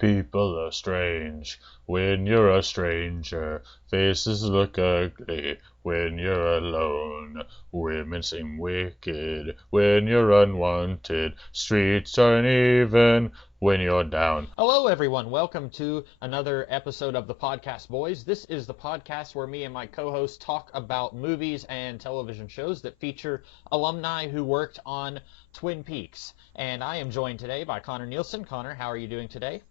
People are strange when you're a stranger. Faces look ugly when you're alone. Women seem wicked when you're unwanted. Streets aren't even when you're down. Hello, everyone. Welcome to another episode of the Podcast Boys. This is the podcast where me and my co hosts talk about movies and television shows that feature alumni who worked on Twin Peaks. And I am joined today by Connor Nielsen. Connor, how are you doing today?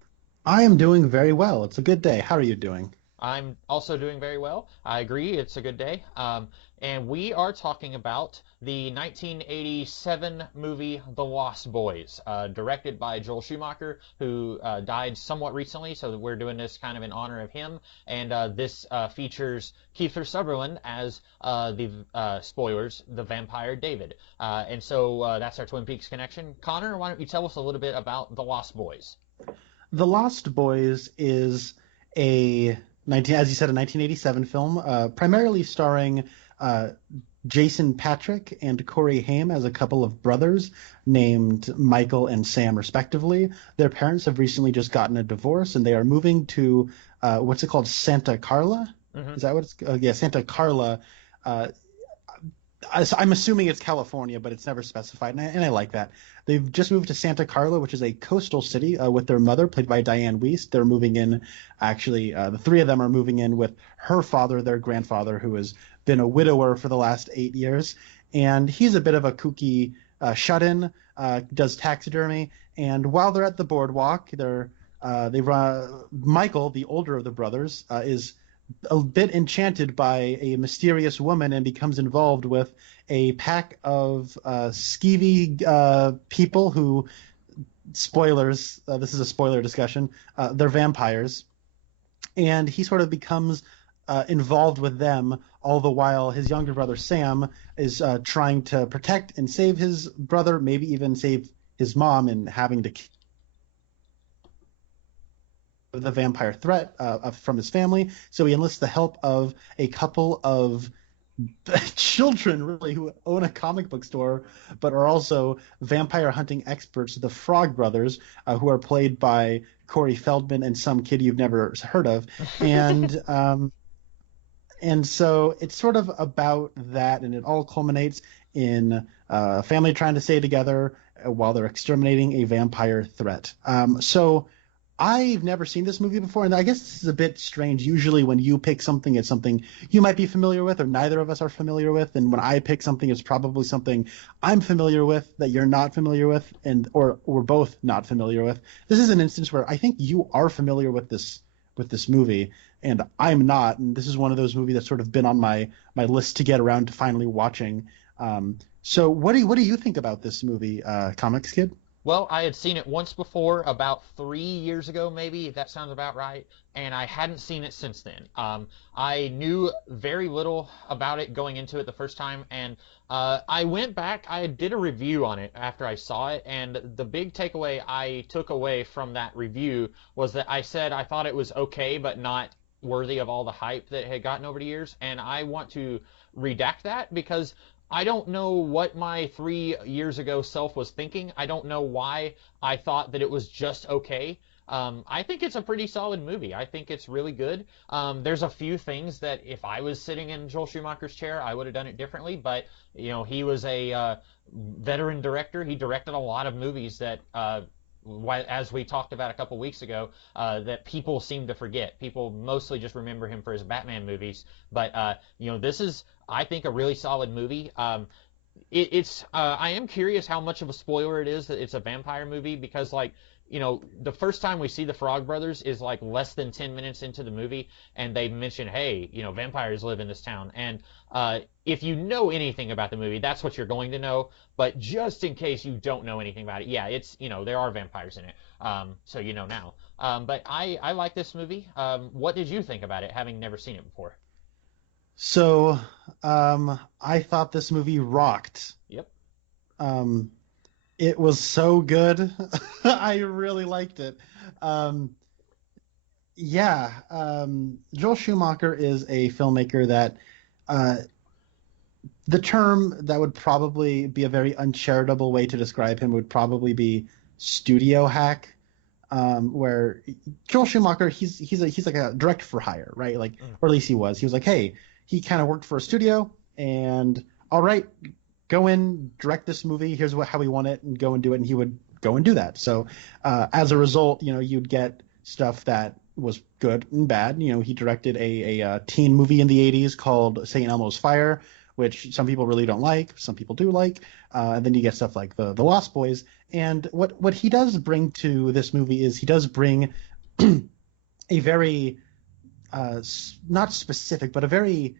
I am doing very well. It's a good day. How are you doing? I'm also doing very well. I agree, it's a good day. And we are talking about the 1987 movie The Lost Boys, directed by Joel Schumacher, who died somewhat recently, so we're doing this kind of in honor of him. And this features Kiefer Sutherland as spoilers, the vampire David. And so that's our Twin Peaks connection. Connor, why don't you tell us a little bit about The Lost Boys? The Lost Boys is as you said, a 1987 film, primarily starring Jason Patric and Corey Haim as a couple of brothers named Michael and Sam, respectively. Their parents have recently just gotten a divorce, and they are moving to what's it called, Santa Carla? Mm-hmm. Is that what it's? Yeah, Santa Carla. I'm assuming it's California, but it's never specified, and I like that. They've just moved to Santa Carla, which is a coastal city, with their mother, played by Diane Wiest. They're moving in, actually, the three of them are moving in with her father, their grandfather, who has been a widower for the last 8 years. And he's a bit of a kooky shut-in, does taxidermy. And while they're at the boardwalk, Michael, the older of the brothers, is a bit enchanted by a mysterious woman and becomes involved with a pack of skeevy people who, spoilers, this is a spoiler discussion, they're vampires. And he sort of becomes involved with them, all the while his younger brother Sam is trying to protect and save his brother, maybe even save his mom, and having to the vampire threat from his family. So he enlists the help of a couple of children, really, who own a comic book store, but are also vampire hunting experts, the Frog Brothers, who are played by Corey Feldman and some kid you've never heard of. And so it's sort of about that, and it all culminates in a family trying to stay together while they're exterminating a vampire threat. So I've never seen this movie before, and I guess this is a bit strange. Usually when you pick something, it's something you might be familiar with or neither of us are familiar with, and when I pick something, it's probably something I'm familiar with that you're not familiar with, or we're both not familiar with. This is an instance where I think you are familiar with this movie, and I'm not, and this is one of those movies that's sort of been on my list to get around to finally watching. So what do you think about this movie, Comics Kid? Well, I had seen it once before, about 3 years ago, maybe, if that sounds about right, and I hadn't seen it since then. I knew very little about it going into it the first time, and I went back, I did a review on it after I saw it, and the big takeaway I took away from that review was that I said I thought it was okay, but not worthy of all the hype that it had gotten over the years, and I want to redact that because I don't know what my 3 years ago self was thinking. I don't know why I thought that it was just okay. I think it's a pretty solid movie. I think it's really good. There's a few things that if I was sitting in Joel Schumacher's chair, I would have done it differently. But he was a veteran director. He directed a lot of movies that, as we talked about a couple weeks ago, that people seem to forget. People mostly just remember him for his Batman movies. But this is, I think, a really solid movie. I am curious how much of a spoiler it is that it's a vampire movie because, like, the first time we see the Frog Brothers is like less than 10 minutes into the movie, and they mention, hey, vampires live in this town. And if you know anything about the movie, that's what you're going to know. But just in case you don't know anything about it, yeah, it's, there are vampires in it. So you know now. But I like this movie. What did you think about it, having never seen it before? So I thought this movie rocked. Yep. Um, it was so good. I really liked it. Yeah, Joel Schumacher is a filmmaker that uh, the term that would probably be a very uncharitable way to describe him would probably be studio hack. where Joel Schumacher, he's like a director for hire, right? Like, or at least he was. He was like, hey, he kind of worked for a studio, and all right, go in, direct this movie. Here's how we want it, and go and do it. And he would go and do that. So as a result, you'd get stuff that was good and bad. He directed a teen movie in the 80s called St. Elmo's Fire, which some people really don't like, some people do like. And then you get stuff like the Lost Boys. And what he does bring to this movie is he does bring a very not specific, but a very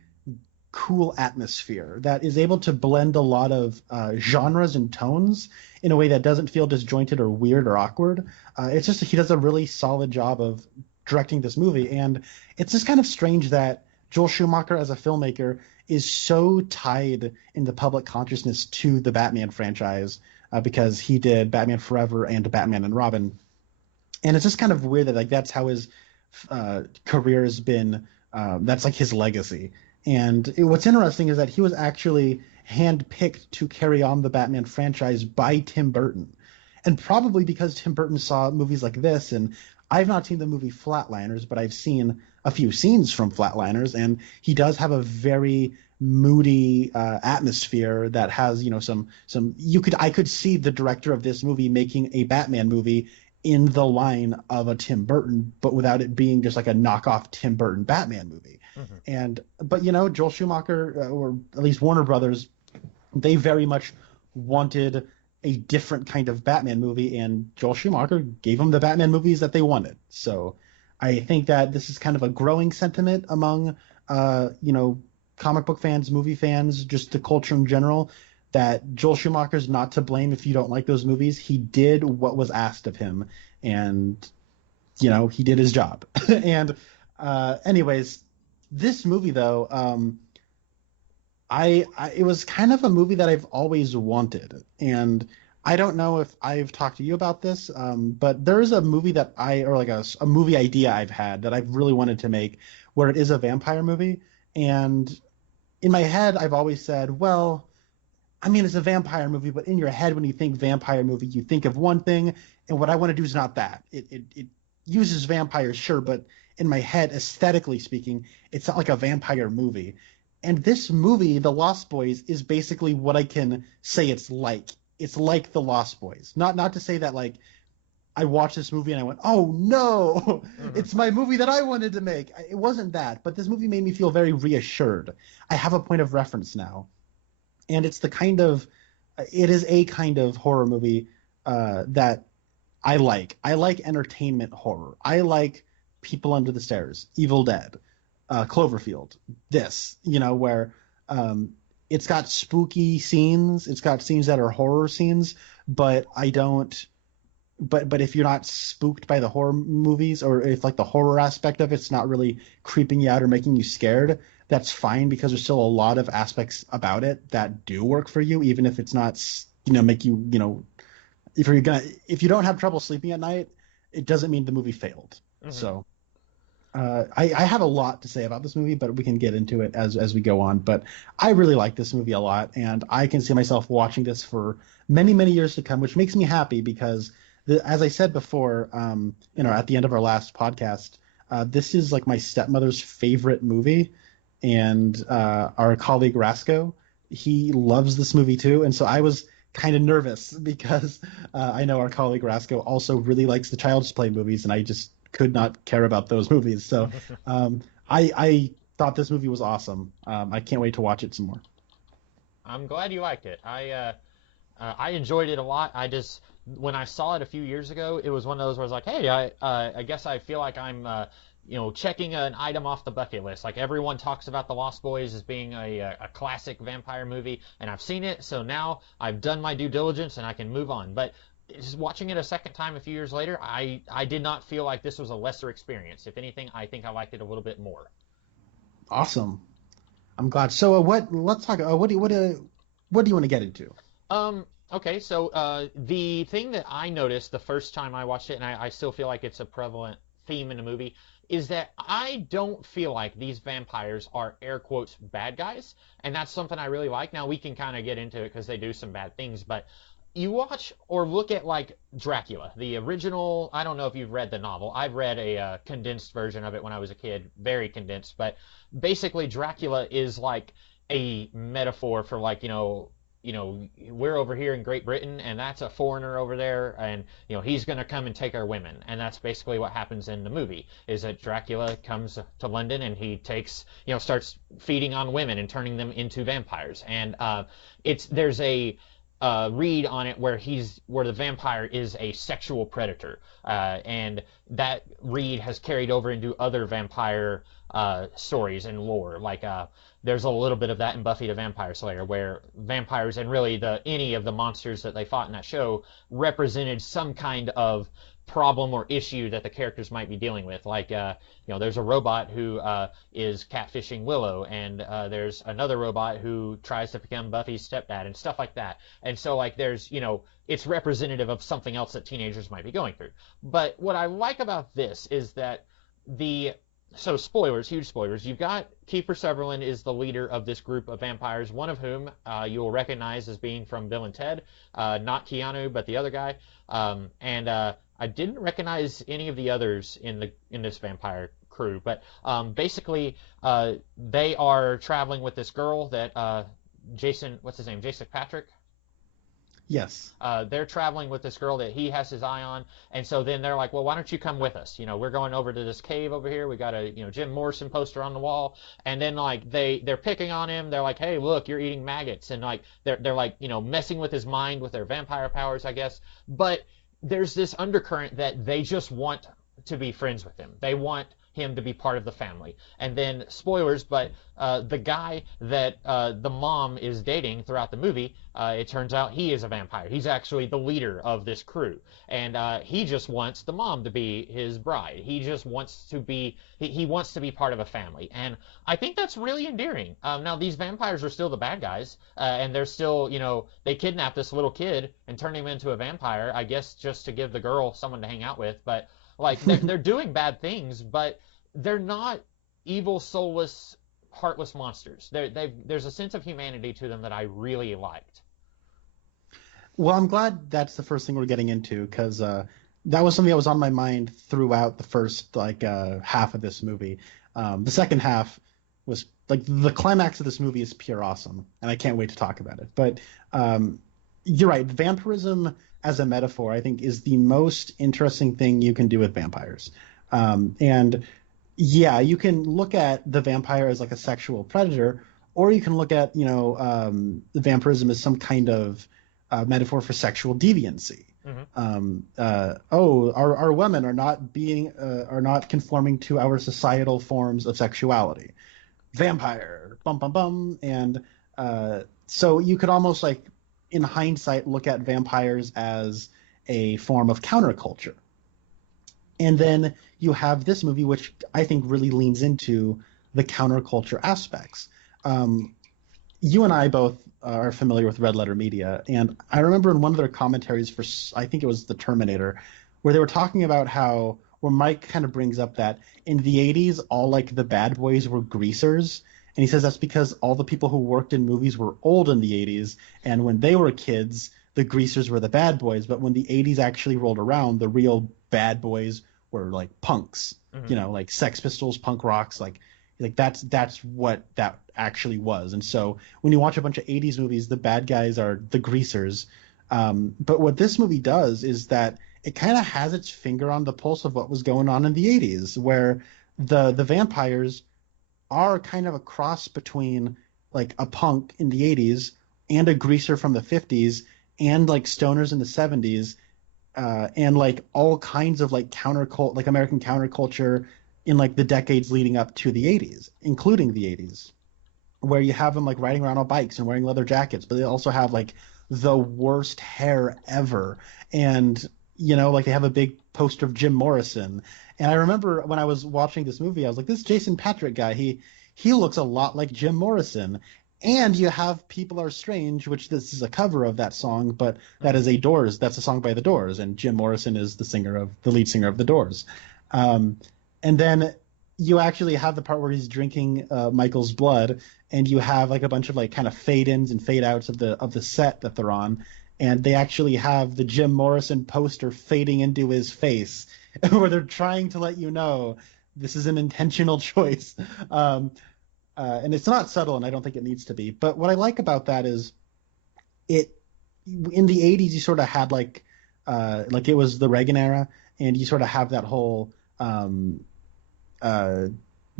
cool atmosphere that is able to blend a lot of genres and tones in a way that doesn't feel disjointed or weird or awkward. It's just he does a really solid job of directing this movie, and it's just kind of strange that Joel Schumacher as a filmmaker is so tied in the public consciousness to the Batman franchise because he did Batman Forever and Batman and Robin, and it's just kind of weird that like that's how his career has been. That's like his legacy. And what's interesting is that he was actually handpicked to carry on the Batman franchise by Tim Burton. And probably because Tim Burton saw movies like this, and I've not seen the movie Flatliners, but I've seen a few scenes from Flatliners, and he does have a very moody atmosphere that has, some I could see the director of this movie making a Batman movie in the line of a Tim Burton, but without it being just like a knockoff Tim Burton Batman movie. But Joel Schumacher, or at least Warner Brothers, they very much wanted a different kind of Batman movie, and Joel Schumacher gave them the Batman movies that they wanted. So I think that this is kind of a growing sentiment among comic book fans, movie fans, just the culture in general, that Joel Schumacher's not to blame if you don't like those movies. He did what was asked of him, and he did his job. And anyways, this movie though, it was kind of a movie that I've always wanted, and I don't know if I've talked to you about this, but there is a movie that a movie idea I've had that I've really wanted to make, where it is a vampire movie. And in my head, I've always said, well, I mean, it's a vampire movie, but in your head, when you think vampire movie, you think of one thing, and what I want to do is not that. It uses vampires, sure, but in my head, aesthetically speaking, it's not like a vampire movie. And this movie, The Lost Boys, is basically what I can say it's like. It's like The Lost Boys. Not to say that, like, I watched this movie and I went, oh, no, it's my movie that I wanted to make. It wasn't that, but this movie made me feel very reassured. I have a point of reference now. And it is a kind of horror movie that I like. I like entertainment horror. I like People Under the Stairs, Evil Dead, Cloverfield, where it's got spooky scenes. It's got scenes that are horror scenes, but but if you're not spooked by the horror movies, or if like the horror aspect of it's not really creeping you out or making you scared, that's fine, because there's still a lot of aspects about it that do work for you, even if it's not, make you, if you don't have trouble sleeping at night, it doesn't mean the movie failed. So I have a lot to say about this movie, but we can get into it as we go on. But I really like this movie a lot, and I can see myself watching this for many, many years to come, which makes me happy because, as I said before, at the end of our last podcast, this is like my stepmother's favorite movie, and our colleague Rasco, he loves this movie too, and so I was kind of nervous because I know our colleague Rasco also really likes the Child's Play movies, and I just could not care about those movies. So I thought this movie was awesome. I can't wait to watch it some more. I'm glad you liked it. I enjoyed it a lot. When I saw it a few years ago, it was one of those where I was like, hey, I guess I feel like I'm checking an item off the bucket list. Like, everyone talks about The Lost Boys as being a classic vampire movie, and I've seen it, so now I've done my due diligence and I can move on. But just watching it a second time a few years later, I did not feel like this was a lesser experience. If anything, I think I liked it a little bit more. Awesome. I'm glad. So let's talk. What do you want to get into? Okay, so the thing that I noticed the first time I watched it, and I still feel like it's a prevalent theme in the movie, is that I don't feel like these vampires are air quotes bad guys, and that's something I really like. Now, we can kind of get into it because they do some bad things, but you watch or look at like Dracula, the original. I don't know if you've read the novel. I've read a condensed version of it when I was a kid, very condensed. But basically, Dracula is like a metaphor for like we're over here in Great Britain, and that's a foreigner over there, and he's gonna come and take our women, and that's basically what happens in the movie. Is that Dracula comes to London and he takes starts feeding on women and turning them into vampires, and there's a read on it where the vampire is a sexual predator, and that read has carried over into other vampire stories and lore. Like there's a little bit of that in Buffy the Vampire Slayer, where vampires and really any of the monsters that they fought in that show represented some kind of problem or issue that the characters might be dealing with. Like there's a robot who is catfishing Willow, and there's another robot who tries to become Buffy's stepdad and stuff like that. And so like there's it's representative of something else that teenagers might be going through. But what I like about this is that so spoilers, huge spoilers. You've got Kiefer Sutherland is the leader of this group of vampires, one of whom you will recognize as being from Bill and Ted, not Keanu, but the other guy. And I didn't recognize any of the others in this vampire crew, but basically they are traveling with this girl that Jason, what's his name? Jason Patrick? Yes. They're traveling with this girl that he has his eye on, and so then they're like, well, why don't you come with us? We're going over to this cave over here. We got a Jim Morrison poster on the wall, and then like they're picking on him. They're like, hey, look, you're eating maggots, and like they're like messing with his mind with their vampire powers, I guess. But there's this undercurrent that they just want to be friends with him. They want him to be part of the family. And then spoilers, but the guy that the mom is dating throughout the movie, it turns out he is a vampire. He's actually the leader of this crew, and he just wants the mom to be his bride. He just wants to be he wants to be part of a family, and I think that's really endearing. Now these vampires are still the bad guys, and they're still they kidnap this little kid and turn him into a vampire, I guess just to give the girl someone to hang out with, but like they're doing bad things, but they're not evil, soulless, heartless monsters. There's a sense of humanity to them that I really liked. Well, I'm glad that's the first thing we're getting into, because that was something that was on my mind throughout the first half of this movie. The second half was like the climax of this movie is pure awesome, and I can't wait to talk about it. But you're right. Vampirism as a metaphor, I think, is the most interesting thing you can do with vampires. And yeah, you can look at the vampire as like a sexual predator, or you can look at the vampirism as some kind of metaphor for sexual deviancy. Mm-hmm. Our women are not conforming to our societal forms of sexuality. Vampire, bum bum bum, and so you could almost like, in hindsight, look at vampires as a form of counterculture. And then you have this movie, which I think really leans into the counterculture aspects. You and I both are familiar with Red Letter Media, and I remember in one of their commentaries for, I think it was The Terminator, where they were talking about where Mike kind of brings up that in the 80s, all like the bad boys were greasers. And he says that's because all the people who worked in movies were old in the 80s, and when they were kids, the greasers were the bad boys. But when the 80s actually rolled around, the real bad boys were like punks, mm-hmm. Like Sex Pistols, punk rocks, like that's what that actually was. And so when you watch a bunch of 80s movies, the bad guys are the greasers. But what this movie does is that it kind of has its finger on the pulse of what was going on in the 80s, where the vampires are kind of a cross between like a punk in the 80s and a greaser from the 50s and like stoners in the 70s, and like all kinds of like like American counterculture in like the decades leading up to the 80s, including the 80s, where you have them like riding around on bikes and wearing leather jackets, but they also have like the worst hair ever. And like they have a big poster of Jim Morrison. And I remember when I was watching this movie, I was like, this Jason Patrick guy, he looks a lot like Jim Morrison. And you have People Are Strange, which this is a cover of that song, but that is that's a song by The Doors, and Jim Morrison is the lead singer of The Doors. And then you actually have the part where he's drinking Michael's blood, and you have like a bunch of like kind of fade ins and fade outs of the set that they're on. and they actually have the Jim Morrison poster fading into his face, where they're trying to let you know this is an intentional choice. And it's not subtle, and I don't think it needs to be. But what I like about that is it in the 80s you sort of had like it was the Reagan era, and you sort of have that whole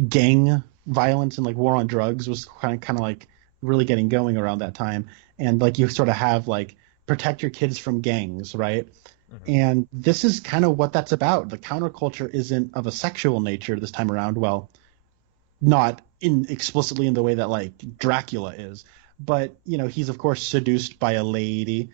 gang violence and like war on drugs was kind of like really getting going around that time, and like you sort of have like protect your kids from gangs, right? And this is kind of what that's about. The counterculture isn't of a sexual nature this time around. Well, not explicitly in the way that like Dracula is, but he's of course seduced by a lady,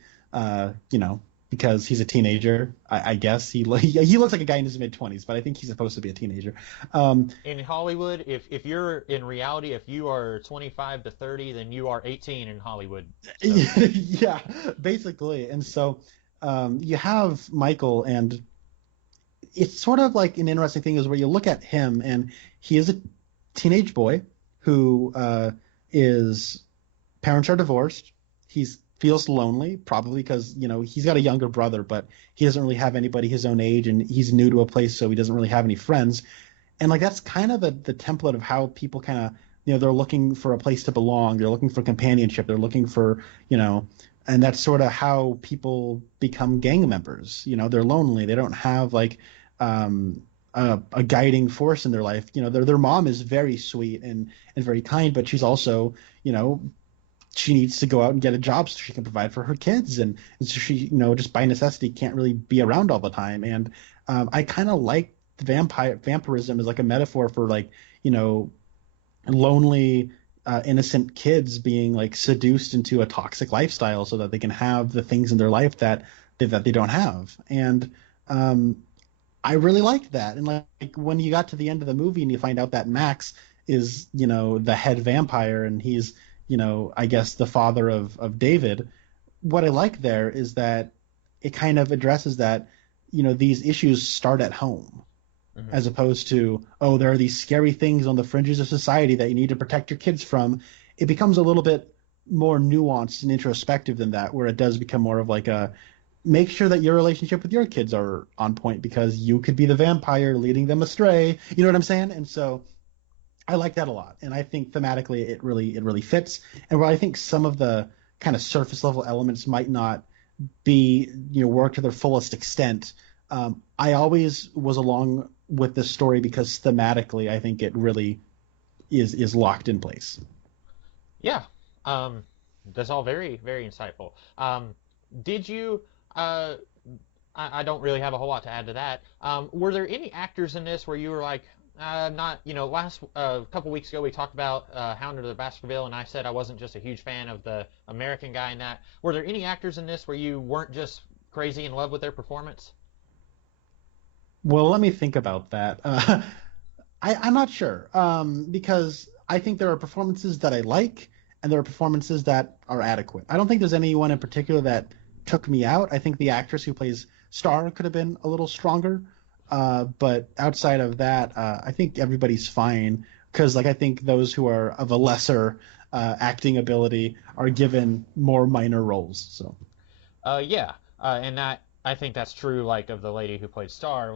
because he's a teenager. I guess he looks like a guy in his mid-20s, but I think he's supposed to be a teenager. In Hollywood, if you're in reality, if you are 25 to 30, then you are 18 in Hollywood. So. Yeah, basically. And so you have Michael, and it's sort of like an interesting thing is where you look at him, and he is a teenage boy who his parents are divorced. He feels lonely, probably because he's got a younger brother, but he doesn't really have anybody his own age, and he's new to a place, so he doesn't really have any friends. And like that's kind of the template of how people kind of they're looking for a place to belong, they're looking for companionship, they're looking for and that's sort of how people become gang members. They're lonely, they don't have like a guiding force in their life. Their mom is very sweet and very kind, but she's also she needs to go out and get a job so she can provide for her kids, and so she just by necessity can't really be around all the time. And I kind of like vampirism as like a metaphor for like lonely innocent kids being like seduced into a toxic lifestyle so that they can have the things in their life that they don't have. And I really liked that. And like when you got to the end of the movie and you find out that Max is the head vampire, and he's I guess the father of David, what I like there is that it kind of addresses that these issues start at home. As opposed to, there are these scary things on the fringes of society that you need to protect your kids from. It becomes a little bit more nuanced and introspective than that, where it does become more of like a make sure that your relationship with your kids are on point, because you could be the vampire leading them astray. You know what I'm saying? And so I like that a lot. And I think thematically it really fits. And while I think some of the kind of surface level elements might not be, work to their fullest extent, I always was along with this story because thematically I think it really is locked in place. Yeah, that's all very, very insightful. Did you? I don't really have a whole lot to add to that. Were there any actors in this where you were like, not, last couple weeks ago we talked about Hound of the Baskerville, and I said I wasn't just a huge fan of the American guy in that. Were there any actors in this where you weren't just crazy in love with their performance? Well, let me think about that. I'm not sure, because I think there are performances that I like, and there are performances that are adequate. I don't think there's anyone in particular that took me out. I think the actress who plays Star could have been a little stronger, but outside of that, I think everybody's fine, because I think those who are of a lesser acting ability are given more minor roles. So, yeah, and that. I think that's true, of the lady who played Star.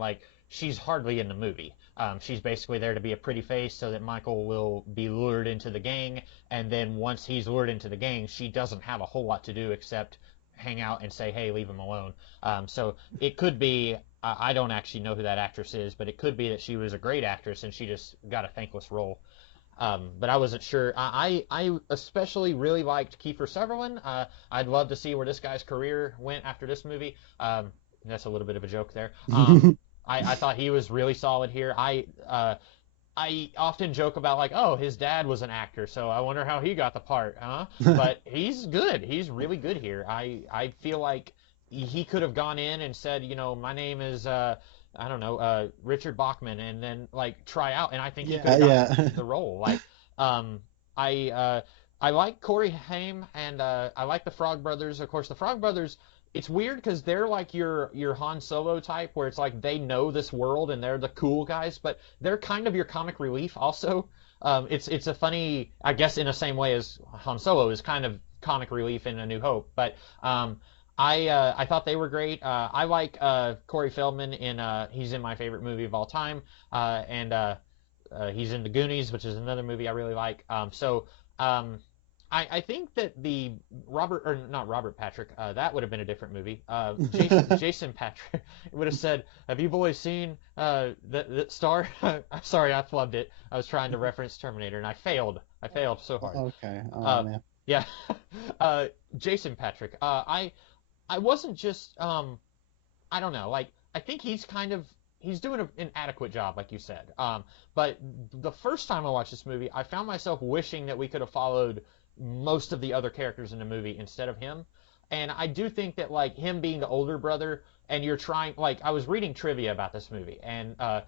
She's hardly in the movie. She's basically there to be a pretty face so that Michael will be lured into the gang, and then once he's lured into the gang, she doesn't have a whole lot to do except hang out and say, hey, leave him alone. So it could be, I don't actually know who that actress is, but it could be that she was a great actress and she just got a thankless role. But I wasn't sure. I especially really liked Kiefer Sutherland. I'd love to see where this guy's career went after this movie. That's a little bit of a joke there. I thought he was really solid here. I often joke about oh, his dad was an actor, so I wonder how he got the part, huh? But he's good. He's really good here. I feel like he could have gone in and said, my name is I don't know, Richard Bachman, and then try out, and I think he could have gotten the role. I like Corey Haim, and I like the Frog Brothers. Of course, the Frog Brothers. It's weird because they're your Han Solo type, where it's they know this world and they're the cool guys, but they're kind of your comic relief also. It's a funny, I guess, in the same way as Han Solo is kind of comic relief in A New Hope, but I thought they were great. I like Corey Feldman in he's in my favorite movie of all time, and he's in The Goonies, which is another movie I really like. Um, I think that the Robert or not Robert Patrick, that would have been a different movie. Jason Patrick would have said, "Have you boys seen the star?" Sorry, I flubbed it. I was trying to reference Terminator and I failed. I failed so hard. Okay. Oh, man. Yeah, Jason Patrick. I wasn't just I don't know, like I think he's doing an adequate job, like you said. But the first time I watched this movie, I found myself wishing that we could have followed most of the other characters in the movie instead of him. And I do think that like him being the older brother, and you're trying like I was reading trivia about this movie, and uh,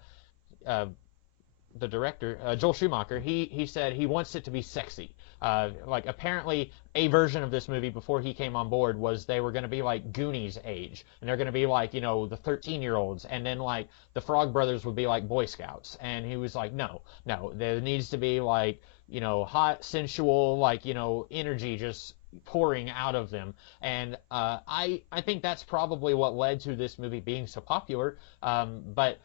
the director, Joel Schumacher, he said he wants it to be sexy. Like apparently a version of this movie before he came on board was they were going to be like Goonies age, and they're going to be like the 13-year-olds, and then like the Frog Brothers would be like Boy Scouts, and he was like no, there needs to be like hot sensual like energy just pouring out of them, and I think that's probably what led to this movie being so popular. But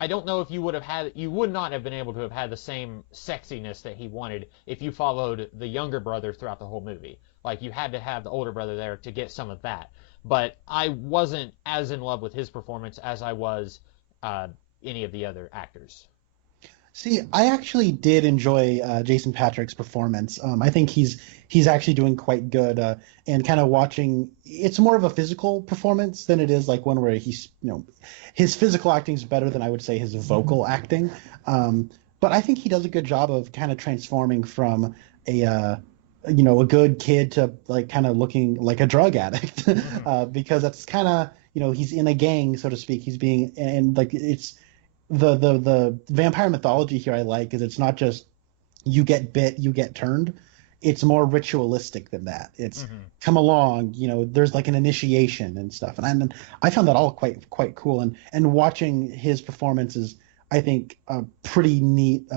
I don't know if you would not have been able to have had the same sexiness that he wanted if you followed the younger brother throughout the whole movie. Like you had to have the older brother there to get some of that. But I wasn't as in love with his performance as I was any of the other actors. See, I actually did enjoy Jason Patrick's performance. I think he's actually doing quite good, and kind of watching. It's more of a physical performance than it is like one where he's his physical acting is better than I would say his vocal acting. But I think he does a good job of kind of transforming from a a good kid to like kind of looking like a drug addict, because that's kind of he's in a gang, so to speak. He's being and like it's the vampire mythology here I like is it's not just you get bit, you get turned. It's more ritualistic than that. It's come along, there's like an initiation and stuff. And I found that all quite cool. And watching his performances, I think pretty neat.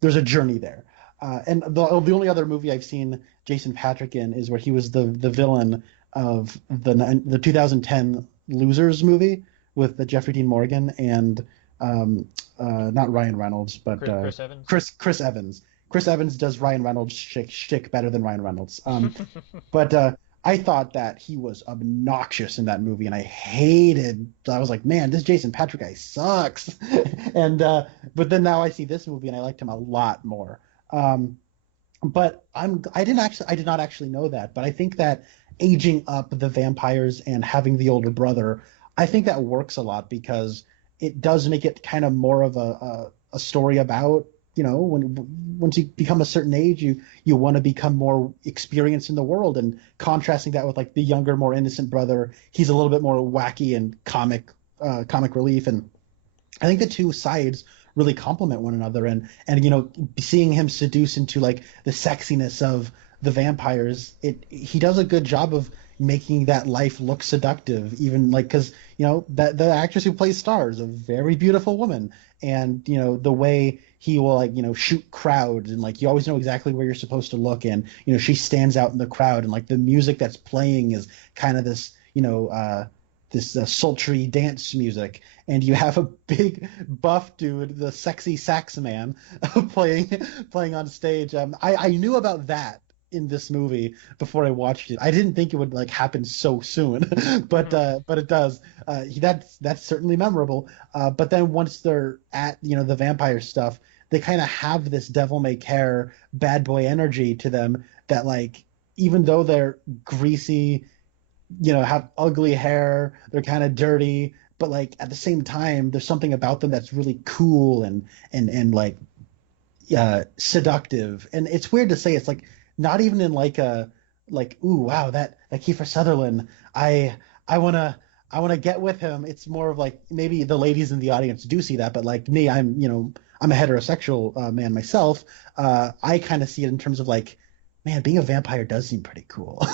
There's a journey there. And the only other movie I've seen Jason Patrick in is where he was the villain of the 2010 Losers movie with the Jeffrey Dean Morgan and not Ryan Reynolds, but Chris Evans. Chris Evans. Chris Evans does Ryan Reynolds shtick better than Ryan Reynolds. But I thought that he was obnoxious in that movie, and I was like, man, this Jason Patrick guy sucks. And but then now I see this movie, and I liked him a lot more. But I did not actually know that, but I think that aging up the vampires and having the older brother, I think that works a lot because it does make it kind of more of a story about, once you become a certain age, you want to become more experienced in the world, and contrasting that with like the younger, more innocent brother, he's a little bit more wacky and comic relief. And I think the two sides really complement one another, and seeing him seduce into like the sexiness of the vampires, he does a good job of making that life look seductive, even like because that the actress who plays Star is a very beautiful woman, and the way he will like shoot crowds, and like you always know exactly where you're supposed to look, and she stands out in the crowd, and like the music that's playing is kind of this sultry dance music, and you have a big buff dude, the sexy sax man, playing on stage. I knew about that in this movie before I watched it. I didn't think it would like happen so soon, but it does. That's certainly memorable. But then once they're at the vampire stuff, they kind of have this devil may care bad boy energy to them that like even though they're greasy, have ugly hair, they're kind of dirty, but like at the same time there's something about them that's really cool and like seductive. And it's weird to say, it's like not even in like a like ooh wow that like Kiefer Sutherland, I want to get with him. It's more of like maybe the ladies in the audience do see that, but like me, I'm a heterosexual man myself. I kind of see it in terms of like, man, being a vampire does seem pretty cool.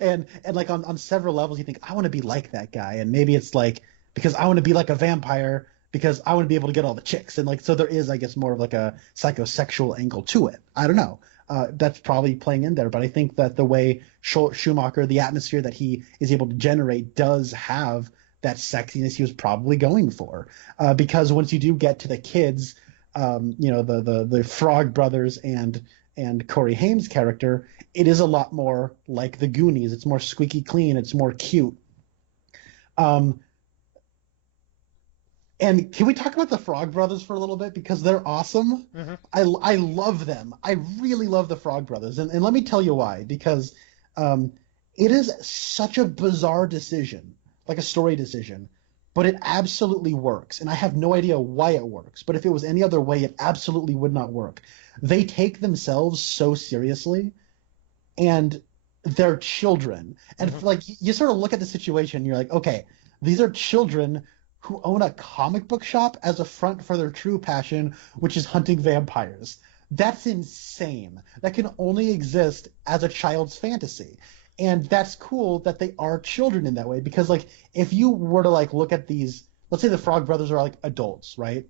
and like on several levels you think I want to be like that guy, and maybe it's like because I want to be like a vampire because I want to be able to get all the chicks, and like so there is I guess more of like a psychosexual angle to it. I don't know. that's probably playing in there. But I think that the way Schumacher, the atmosphere that he is able to generate, does have that sexiness he was probably going for. Because once you do get to the kids, the Frog Brothers and Corey Haim's character, it is a lot more like the Goonies. It's more squeaky clean. It's more cute. And can we talk about the Frog Brothers for a little bit? Because they're awesome. Mm-hmm. I love them. I really love the Frog Brothers. And let me tell you why. Because it is such a bizarre decision, like a story decision, but it absolutely works. And I have no idea why it works. But if it was any other way, it absolutely would not work. They take themselves so seriously, and they're children. And like you sort of look at the situation, and you're like, okay, these are children who own a comic book shop as a front for their true passion, which is hunting vampires. That's insane. That can only exist as a child's fantasy. And that's cool that they are children in that way, because like if you were to like look at these, let's say the Frog Brothers are like adults, right?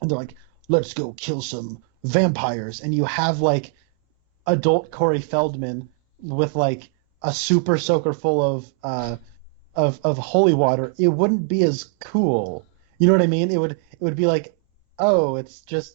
And they're like, let's go kill some vampires. And you have like adult Corey Feldman with like a super soaker full of holy water, it wouldn't be as cool. You know what I mean? It would be like, oh, it's just,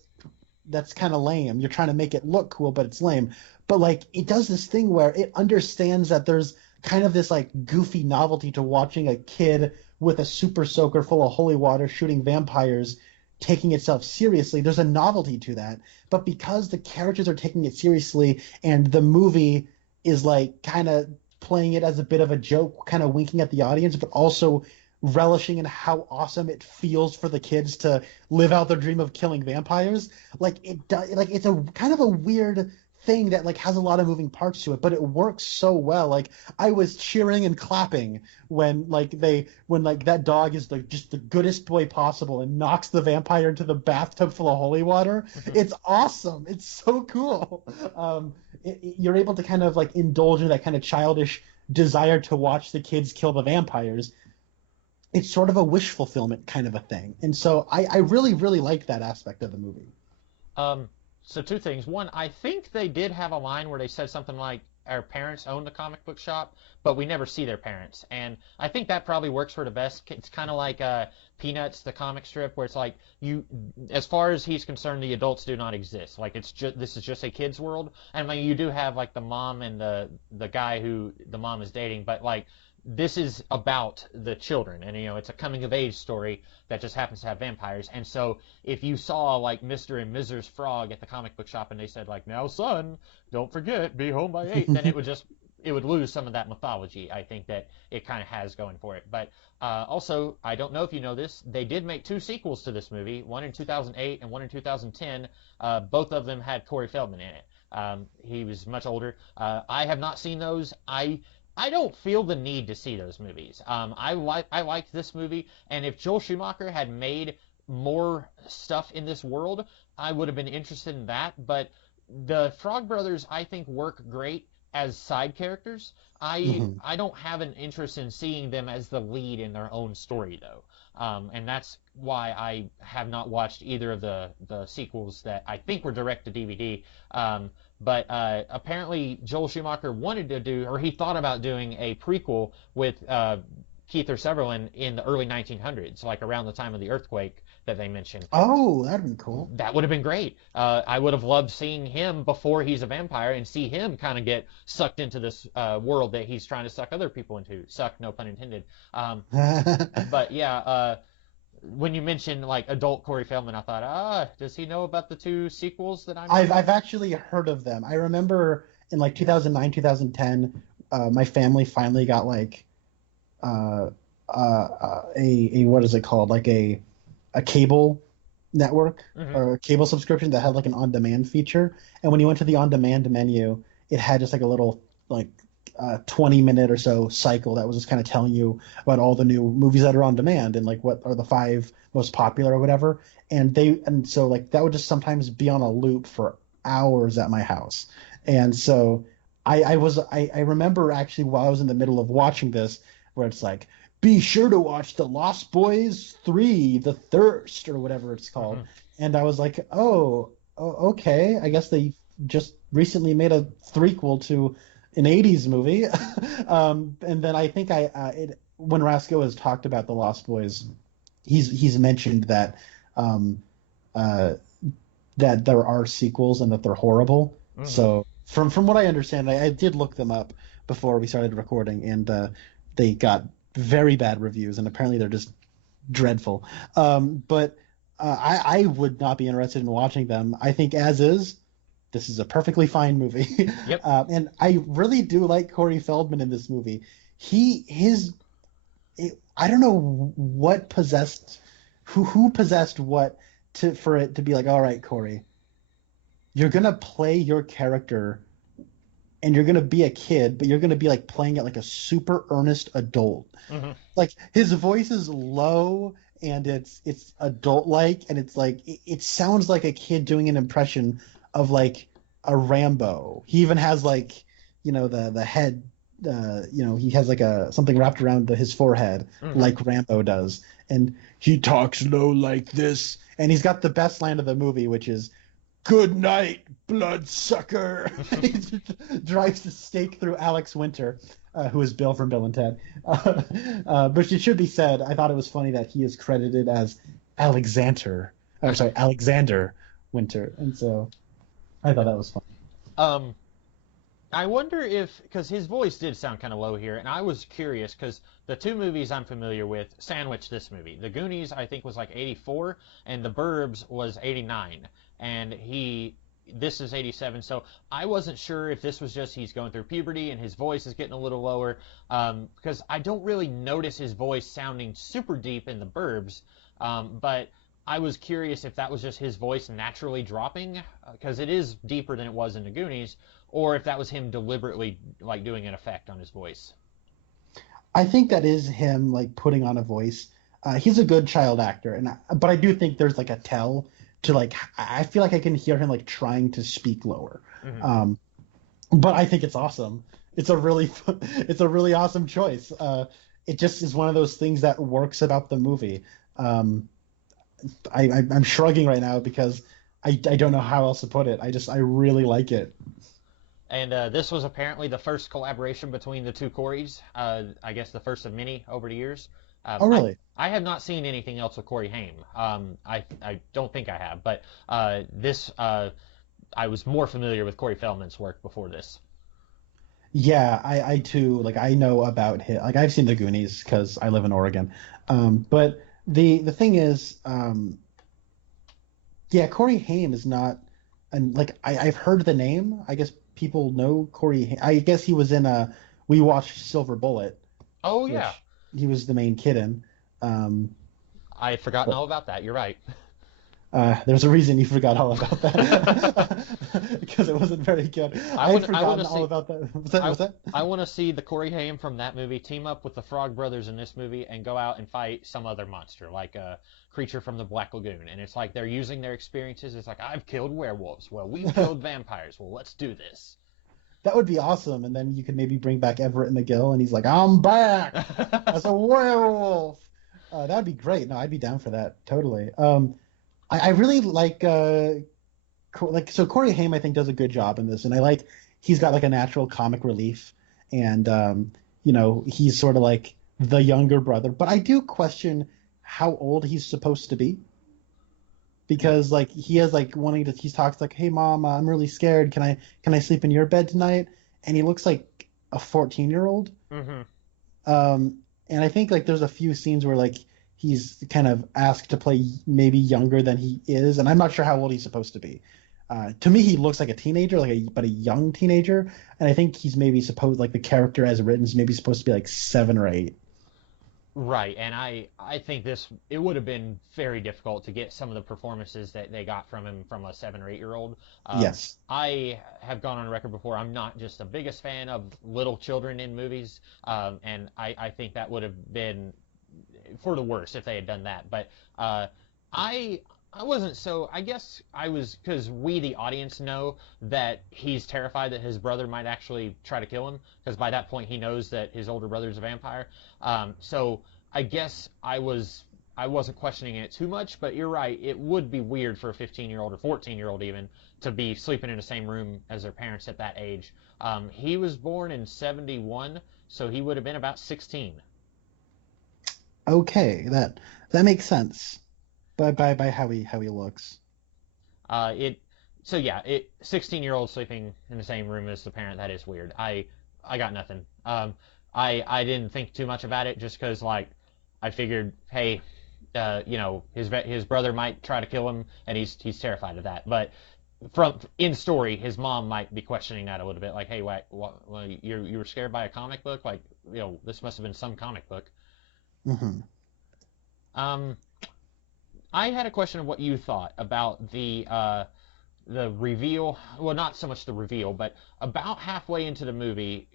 that's kind of lame. You're trying to make it look cool, but it's lame. But like it does this thing where it understands that there's kind of this like goofy novelty to watching a kid with a super soaker full of holy water shooting vampires taking itself seriously. There's a novelty to that. But because the characters are taking it seriously and the movie is like kind of playing it as a bit of a joke, kind of winking at the audience, but also relishing in how awesome it feels for the kids to live out their dream of killing vampires. Like it's a kind of a weird thing that like has a lot of moving parts to it, but it works so well. Like I was cheering and clapping when that dog is just the goodest boy possible and knocks the vampire into the bathtub full of holy water. It's awesome. It's so cool. You're able to kind of like indulge in that kind of childish desire to watch the kids kill the vampires. It's sort of a wish fulfillment kind of a thing. And so I really, really like that aspect of the movie. So two things. One, I think they did have a line where they said something like, our parents own the comic book shop, but we never see their parents. And I think that probably works for the best. It's kind of like Peanuts, the comic strip, where it's like, as far as he's concerned, the adults do not exist. Like this is just a kid's world. And I mean, you do have like the mom and the guy who the mom is dating, but like, this is about the children, and it's a coming of age story that just happens to have vampires. And so if you saw like Mr. and Mrs. Frog at the comic book shop and they said like, now son, don't forget, be home by 8, then it would lose some of that mythology I think that it kind of has going for it. But also, I don't know if you know this, they did make 2 sequels to this movie, one in 2008 and one in 2010. Both of them had Corey Feldman in it. He was much older. I have not seen those. I don't feel the need to see those movies. I liked this movie, and if Joel Schumacher had made more stuff in this world, I would have been interested in that. But the Frog Brothers, I think, work great as side characters. I don't have an interest in seeing them as the lead in their own story, though. And that's why I have not watched either of the sequels that I think were direct to DVD. But apparently Joel Schumacher wanted to do, or he thought about doing a prequel with Keith Sutherland in the early 1900s, like around the time of the earthquake that they mentioned. Oh, that'd been cool. That would have been great. I would have loved seeing him before he's a vampire and see him kind of get sucked into this world that he's trying to suck other people into. Suck, no pun intended. But yeah, when you mentioned like adult Corey Feldman, I thought, does he know about the 2 sequels that I've actually heard of them. I remember in like 2009, 2010, my family finally got like a what is it called? Like a cable network or a cable subscription that had like an on-demand feature. And when you went to the on-demand menu, it had just like a little like 20-minute or so cycle that was just kind of telling you about all the new movies that are on demand and like what are the 5 most popular or whatever. And so like that would just sometimes be on a loop for hours at my house. And so I remember actually while I was in the middle of watching this, where it's like, be sure to watch The Lost Boys 3, The Thirst, or whatever it's called. And I was like, oh, okay. I guess they just recently made a threequel to an '80s movie, and then I think when Rasco has talked about the Lost Boys, he's mentioned that uh, that there are sequels and that they're horrible. Mm-hmm. So from what I understand, I did look them up before we started recording, and they got very bad reviews, and apparently they're just dreadful. But I would not be interested in watching them. I think as is, this is a perfectly fine movie. Yep. And I really do like Corey Feldman in this movie. I don't know what possessed, who possessed what for it to be like, all right, Corey, you're gonna play your character, and you're gonna be a kid, but you're gonna be like playing it like a super earnest adult. Mm-hmm. Like his voice is low and it's adult like, and it's like it sounds like a kid doing an impression of like a Rambo. He even has like, the head, he has like something wrapped around his forehead, Mm-hmm. like Rambo does, and he talks low like this, and he's got the best line of the movie, which is "Good night, bloodsucker." He drives the stake through Alex Winter, who is Bill from Bill and Ted. But it should be said, I thought it was funny that he is credited as Alexander Winter, and so I thought that was funny. I wonder if, because his voice did sound kind of low here, and I was curious, because the two movies I'm familiar with sandwich this movie. The Goonies, I think, was like 84, and The Burbs was 89, and this is 87, so I wasn't sure if this was just he's going through puberty and his voice is getting a little lower, because I don't really notice his voice sounding super deep in The Burbs, but I was curious if that was just his voice naturally dropping, because it is deeper than it was in The Goonies, or if that was him deliberately like doing an effect on his voice. I think that is him like putting on a voice. He's a good child actor, but I do think there's like a tell to like, I feel like I can hear him like trying to speak lower. Mm-hmm. But I think it's awesome. It's a really awesome choice. It just is one of those things that works about the movie. I'm shrugging right now because I don't know how else to put it. I really like it. And this was apparently the first collaboration between the two Coreys. I guess the first of many over the years. Oh, really? I have not seen anything else with Corey Haim. I don't think I have, but this I was more familiar with Corey Feldman's work before this. Yeah, I too, like, I know about him. Like, I've seen the Goonies because I live in Oregon. But the thing is, yeah, Corey Haim is not, and like I've heard the name. I guess people know Corey Haim. I guess he was in we watched Silver Bullet. Oh yeah, he was the main kid in. I had forgotten all about that. You're right. There's a reason you forgot all about that because it wasn't very good. I'd forgotten all about that. Was that? I want to see the Corey Haim from that movie team up with the Frog Brothers in this movie and go out and fight some other monster, like a creature from the Black Lagoon. And it's like they're using their experiences. It's like, I've killed werewolves. Well, we've killed vampires. Well, let's do this. That would be awesome. And then you could maybe bring back Everett McGill, and he's like, I'm back as a werewolf. That'd be great. No, I'd be down for that. Totally. I really like so Corey Haim, I think, does a good job in this, and I like he's got like a natural comic relief, and he's sort of like the younger brother, but I do question how old he's supposed to be, because like he has like he talks like, hey mom, I'm really scared, can I sleep in your bed tonight, and he looks like a 14-year-old. Mm-hmm. And I think like there's a few scenes where like he's kind of asked to play maybe younger than he is, and I'm not sure how old he's supposed to be. To me, he looks like a teenager, but a young teenager, and I think he's maybe supposed, like the character as written is maybe supposed to be like 7 or 8. Right, and I think it would have been very difficult to get some of the performances that they got from him from a 7 or 8-year-old. Yes. I have gone on record before, I'm not just the biggest fan of little children in movies, and I think that would have been for the worse if they had done that. But I wasn't so, I guess I was, because we, the audience, know that he's terrified that his brother might actually try to kill him, because by that point he knows that his older brother's a vampire. So I guess I I wasn't questioning it too much, but you're right. It would be weird for a 15-year-old or 14-year-old even to be sleeping in the same room as their parents at that age. He was born in 71, so he would have been about 16. Okay, that makes sense. By how he looks. It so yeah, 16-year-old sleeping in the same room as the parent, that is weird. I got nothing. I didn't think too much about it just because like I figured, hey, his brother might try to kill him, and he's terrified of that. But from in story, his mom might be questioning that a little bit, like, hey, what you were scared by a comic book? Like, this must have been some comic book. Hmm. Um, I had a question of what you thought about the reveal. Well, not so much the reveal, but about halfway into the movie,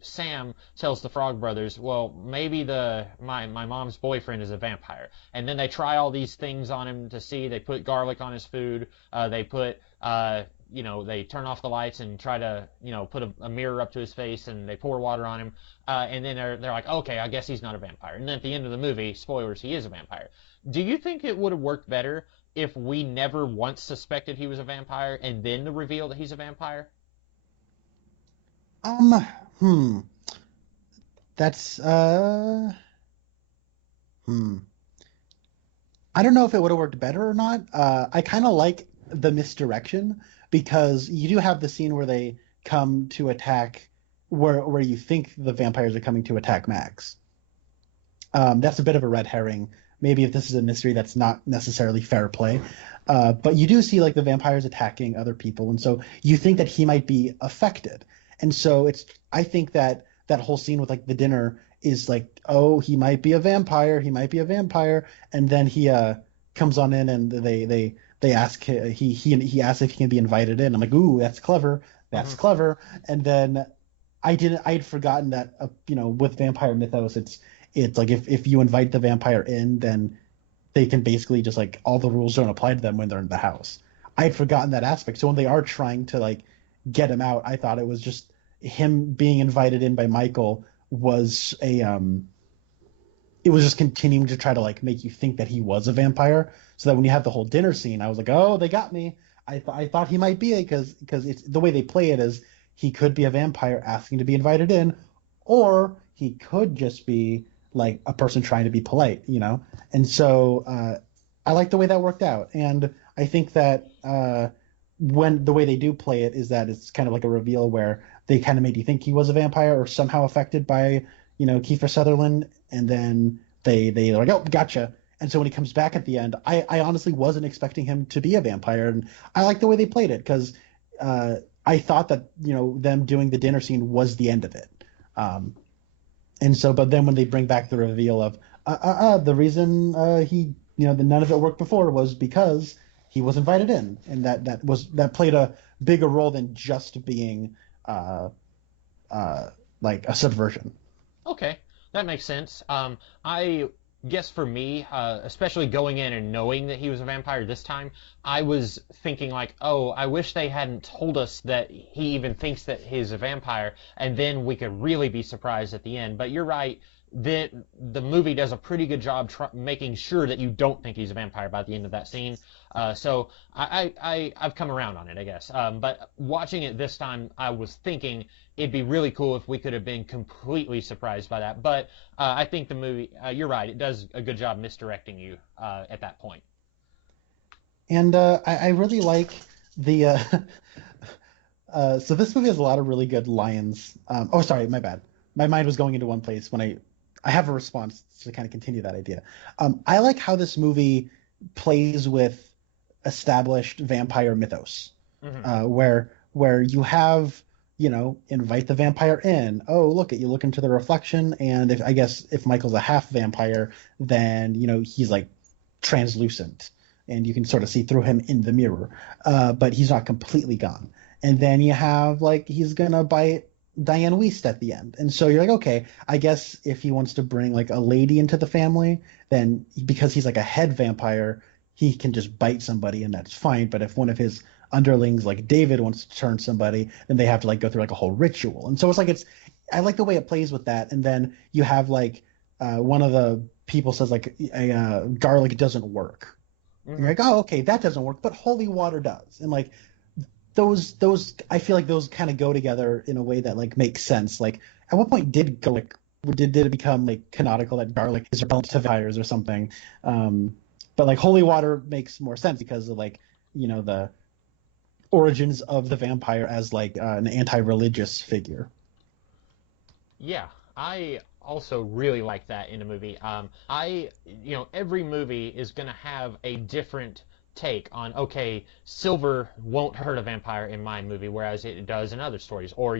Sam tells the Frog Brothers, "Well, maybe my mom's boyfriend is a vampire." And then they try all these things on him to see. They put garlic on his food. They put they turn off the lights and try to put a mirror up to his face, and they pour water on him. And then they're like, okay, I guess he's not a vampire. And then at the end of the movie, spoilers, he is a vampire. Do you think it would have worked better if we never once suspected he was a vampire and then the reveal that he's a vampire? Um, hmm. That's hmm. I don't know if it would have worked better or not. I kind of like the misdirection because you do have the scene where they come to attack, where you think the vampires are coming to attack Max. That's a bit of a red herring. Maybe if this is a mystery, that's not necessarily fair play. But you do see like the vampires attacking other people, and so you think that he might be affected. And so I think that that whole scene with like the dinner is like, oh, he might be a vampire, and then he comes on in and they ask he asks if he can be invited in. I'm like, ooh, that's clever, Hmm. And then I'd forgotten that with vampire mythos, it's like if you invite the vampire in, then they can basically just like all the rules don't apply to them when they're in the house. I'd forgotten that aspect. So when they are trying to like get him out, I thought it was just him being invited in by Michael was it was just continuing to try to like make you think that he was a vampire, so that when you have the whole dinner scene, I was like, oh, they got me. I thought he might be, because it's the way they play it is he could be a vampire asking to be invited in, or he could just be like a person trying to be polite. And so I like the way that worked out, and I think that when the way they do play it is that it's kind of like a reveal where they kind of made you think he was a vampire or somehow affected by Kiefer Sutherland, and then they're like, oh, gotcha. And so when he comes back at the end, I honestly wasn't expecting him to be a vampire, and I like the way they played it because I thought that them doing the dinner scene was the end of it. And so, but then when they bring back the reveal of the reason none of it worked before was because he was invited in, and that played a bigger role than just being uh, like a subversion. Okay, that makes sense. I guess for me, especially going in and knowing that he was a vampire this time, I was thinking like, oh, I wish they hadn't told us that he even thinks that he's a vampire, and then we could really be surprised at the end. But you're right. The movie does a pretty good job making sure that you don't think he's a vampire by the end of that scene. So I've come around on it, I guess. But watching it this time, I was thinking it'd be really cool if we could have been completely surprised by that. But I think the movie, you're right, it does a good job misdirecting you at that point. And I really like the so this movie has a lot of really good lines. Oh, sorry, my bad. My mind was going into one place when I have a response to kind of continue that idea. I like how this movie plays with established vampire mythos, Hmm. where you have invite the vampire in. Oh, you look into the reflection, and if Michael's a half vampire, then he's like translucent, and you can sort of see through him in the mirror, but he's not completely gone. And then you have like he's gonna bite Diane Wiest at the end. And so you're like, okay, I guess if he wants to bring like a lady into the family, then because he's like a head vampire, he can just bite somebody and that's fine. But if one of his underlings like David wants to turn somebody, then they have to like go through like a whole ritual. And so I like the way it plays with that. And then you have like one of the people says like garlic doesn't work. And you're like, oh, okay, that doesn't work, but holy water does. And like those I feel like those kind of go together in a way that like makes sense. Like at what point did garlic did it become like canonical that garlic is repellent to vampires or something? But like holy water makes more sense because of like, the origins of the vampire as like an anti-religious figure. Yeah, I also really like that in a movie. Every movie is going to have a different take on, okay, silver won't hurt a vampire in my movie, whereas it does in other stories. Or,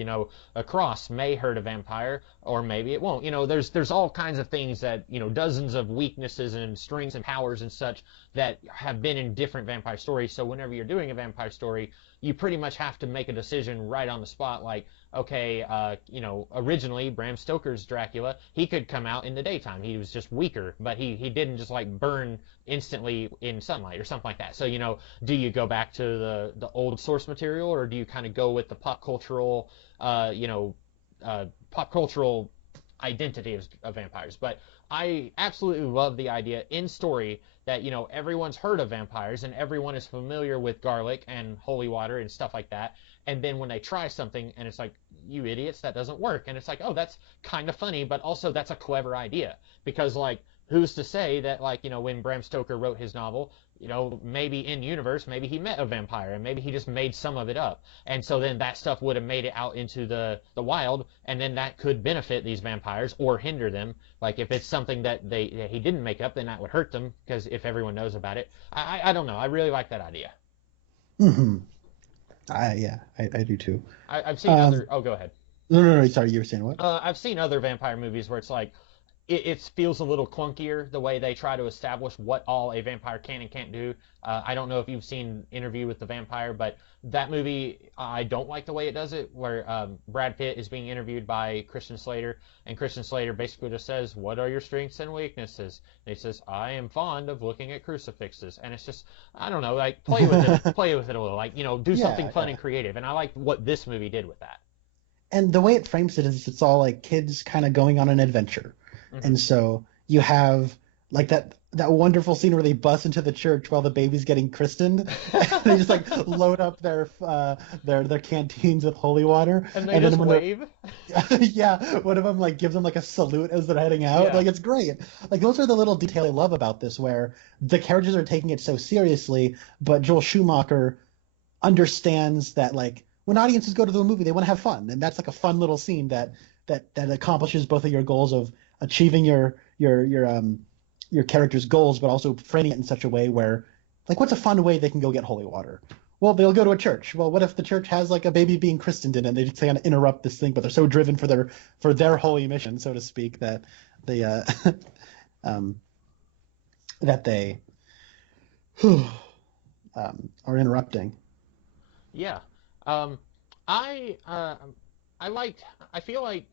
a cross may hurt a vampire, or maybe it won't. There's all kinds of things that, dozens of weaknesses and strengths and powers and such that have been in different vampire stories. So whenever you're doing a vampire story, you pretty much have to make a decision right on the spot, like, okay, originally Bram Stoker's Dracula, he could come out in the daytime. He was just weaker, but he didn't just like burn instantly in sunlight or something like that. So, do you go back to the old source material, or do you kind of go with the pop cultural identity of vampires? But I absolutely love the idea in story that, everyone's heard of vampires and everyone is familiar with garlic and holy water and stuff like that. And then when they try something and it's like, you idiots, that doesn't work. And it's like, oh, that's kind of funny, but also that's a clever idea. Because, like, who's to say that, like, when Bram Stoker wrote his novel, maybe in universe, maybe he met a vampire and maybe he just made some of it up. And so then that stuff would have made it out into the wild, and then that could benefit these vampires or hinder them. Like if it's something that he didn't make up, then that would hurt them, because if everyone knows about it. I don't know. I really like that idea. Mm-hmm. I do too. I've seen other... Oh, go ahead. No, sorry, you were saying what? I've seen other vampire movies where it's like, it feels a little clunkier the way they try to establish what all a vampire can and can't do. I don't know if you've seen Interview with the Vampire, but that movie, I don't like the way it does it, where Brad Pitt is being interviewed by Christian Slater, and Christian Slater basically just says, what are your strengths and weaknesses? And he says, I am fond of looking at crucifixes. And it's just, I don't know, like, play with it a little. Like, do something fun and creative. And I like what this movie did with that. And the way it frames it is it's all like kids kind of going on an adventure. And so you have like that wonderful scene where they bust into the church while the baby's getting christened. They just like load up their canteens with holy water, and they just wave. Yeah, one of them like gives them like a salute as they're heading out. Yeah. Like it's great. Like those are the little details I love about this, where the characters are taking it so seriously, but Joel Schumacher understands that like when audiences go to the movie, they want to have fun, and that's like a fun little scene that accomplishes both of your goals of achieving your character's goals, but also framing it in such a way where, like, what's a fun way they can go get holy water? Well, they'll go to a church. Well, what if the church has like a baby being christened in it, and they just kind of interrupt this thing, but they're so driven for their holy mission, so to speak, that they are interrupting. Yeah. I feel like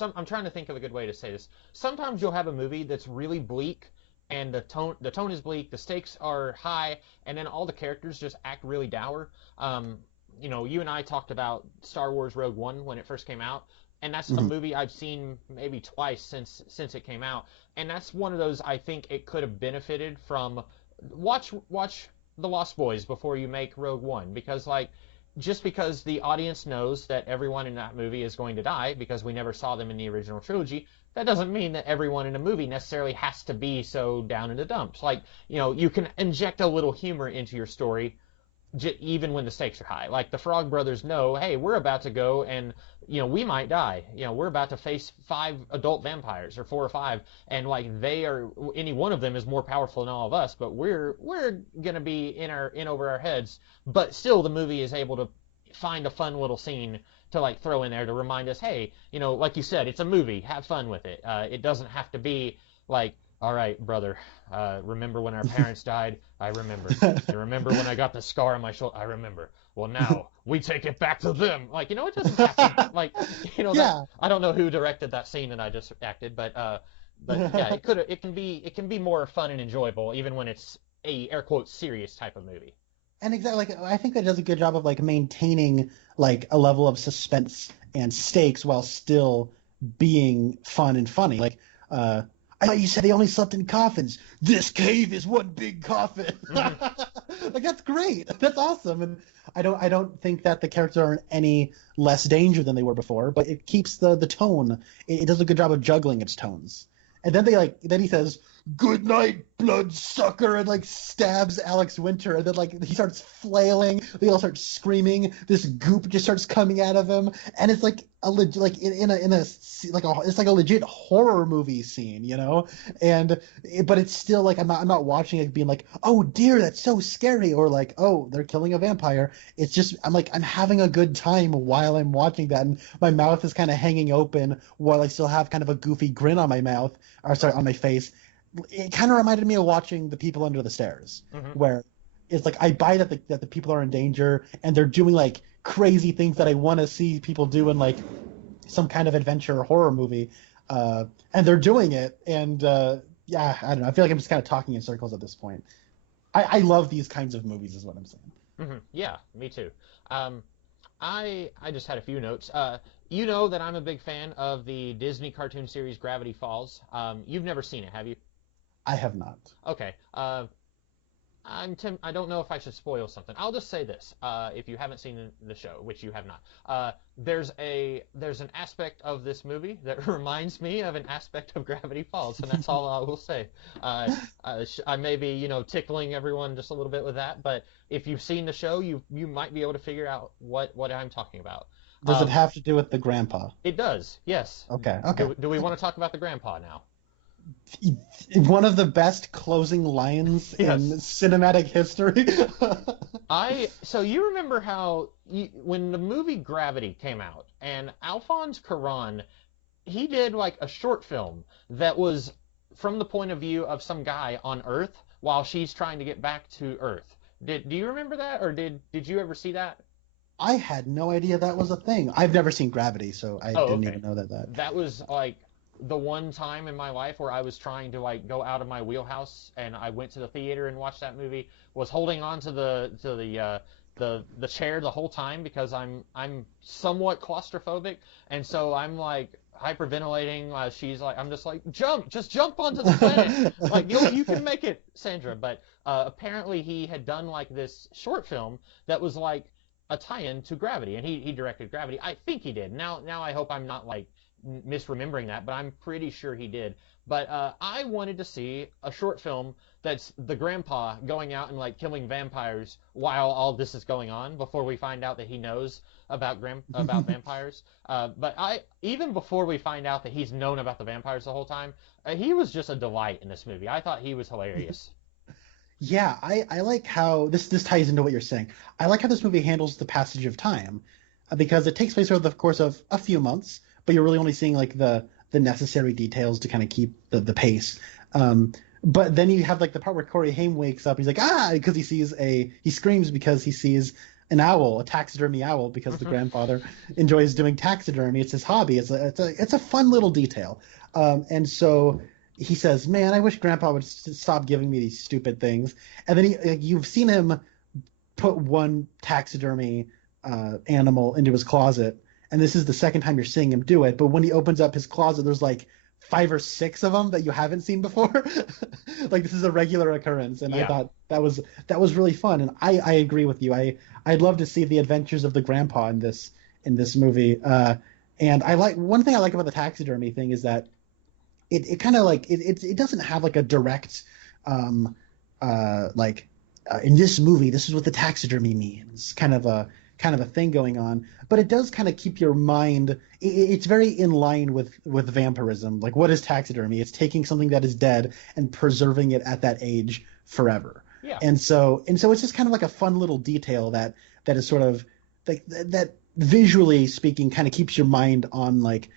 I'm trying to think of a good way to say this. Sometimes you'll have a movie that's really bleak, and the tone is bleak, the stakes are high, and then all the characters just act really dour. You and I talked about Star Wars Rogue One when it first came out, and that's a movie I've seen maybe twice since it came out, and that's one of those I think it could have benefited from. Watch The Lost Boys before you make Rogue One, because like, just because the audience knows that everyone in that movie is going to die because we never saw them in the original trilogy, that doesn't mean that everyone in a movie necessarily has to be so down in the dumps. Like, you can inject a little humor into your story even when the stakes are high. Like the Frog Brothers know, hey, we're about to go and, we might die. We're about to face 5 adult vampires, or 4 or 5, and like any one of them is more powerful than all of us, but we're gonna be in over our heads. But still, the movie is able to find a fun little scene to like throw in there to remind us, hey, like you said, it's a movie. Have fun with it. It doesn't have to be like, all right, brother, remember when our parents died? I remember. You remember when I got the scar on my shoulder? I remember. Well, now we take it back to them. Like, it doesn't have to, like, Yeah. I don't know who directed that scene that I just acted, but yeah, it can be more fun and enjoyable even when it's a air quotes serious type of movie. And exactly, like, I think that does a good job of like maintaining like a level of suspense and stakes while still being fun and funny. Like, I I thought you said they only slept in coffins. This cave is one big coffin. Mm-hmm. Like, that's great. That's awesome. And I don't think that the characters are in any less danger than they were before, but it keeps the tone. It does a good job of juggling its tones. And then he says, "Good night, bloodsucker," and like stabs Alex Winter, and then like he starts flailing. They all start screaming. This goop just starts coming out of him, and it's like it's like a legit horror movie scene, you know. But it's still like I'm not watching it being like, "Oh dear, that's so scary," or like, "Oh, they're killing a vampire." It's just I'm having a good time while I'm watching that, and my mouth is kind of hanging open while I still have kind of a goofy grin on my mouth, or sorry, on my face. It kind of reminded me of watching The People Under the Stairs, where it's like I buy that the people are in danger and they're doing like crazy things that I want to see people do in like some kind of adventure or horror movie, and they're doing it. And yeah, I don't know. I feel like I'm just kind of talking in circles at this point. I love these kinds of movies, is what I'm saying. Mm-hmm. Yeah, me too. I just had a few notes. You know that I'm a big fan of the Disney cartoon series Gravity Falls. You've never seen it, have you? I have not. Okay. I don't know if I should spoil something. I'll just say this. If you haven't seen the show, which you have not, there's an aspect of this movie that reminds me of an aspect of Gravity Falls, and that's all I will say. I may be, tickling everyone just a little bit with that, but if you've seen the show, you might be able to figure out what I'm talking about. Does it have to do with the grandpa? It does, yes. Okay. Do we want to talk about the grandpa now? One of the best closing lines in cinematic history. So you remember how when the movie Gravity came out and Alphonse Cuarón, he did like a short film that was from the point of view of some guy on Earth while she's trying to get back to Earth. Do you remember that, or did you ever see that? I had no idea that was a thing. I've never seen Gravity, so I didn't even know that. That was like the one time in my life where I was trying to like go out of my wheelhouse, and I went to the theater and watched that movie. Was holding on to the chair the whole time because I'm somewhat claustrophobic, and so I'm like hyperventilating. She's like, I'm just like, just jump onto the planet, like you can make it, Sandra. But apparently he had done like this short film that was like a tie-in to Gravity, and he directed Gravity. I think he did. Now I hope I'm not like misremembering that, but I'm pretty sure he did. But I wanted to see a short film that's the grandpa going out and like killing vampires while all this is going on before we find out that he knows about vampires. But even before we find out that he's known about the vampires the whole time, he was just a delight in this movie. I thought he was hilarious. Yeah, I like how this ties into what you're saying. I like how this movie handles the passage of time, because it takes place over the course of a few months, but you're really only seeing like the necessary details to kind of keep the pace. But then you have like the part where Corey Haim wakes up. He's like, because he screams because he sees an owl, a taxidermy owl, because the grandfather enjoys doing taxidermy. It's his hobby. It's a fun little detail. And so he says, "Man, I wish Grandpa would stop giving me these stupid things." And then you've seen him put one taxidermy animal into his closet, and this is the second time you're seeing him do it. But when he opens up his closet, there's like 5 or 6 of them that you haven't seen before. Like, this is a regular occurrence, and I thought that was really fun. And I agree with you. I'd love to see the adventures of the grandpa in this movie. And I like one thing I like about the taxidermy thing is that it kind of like it doesn't have like a direct in this movie this is what the taxidermy means kind of a thing going on, but it does kind of keep your mind. It's very in line with vampirism. Like, what is taxidermy? It's taking something that is dead and preserving it at that age forever. Yeah. And so it's just kind of like a fun little detail that is sort of like that visually speaking kind of keeps your mind on like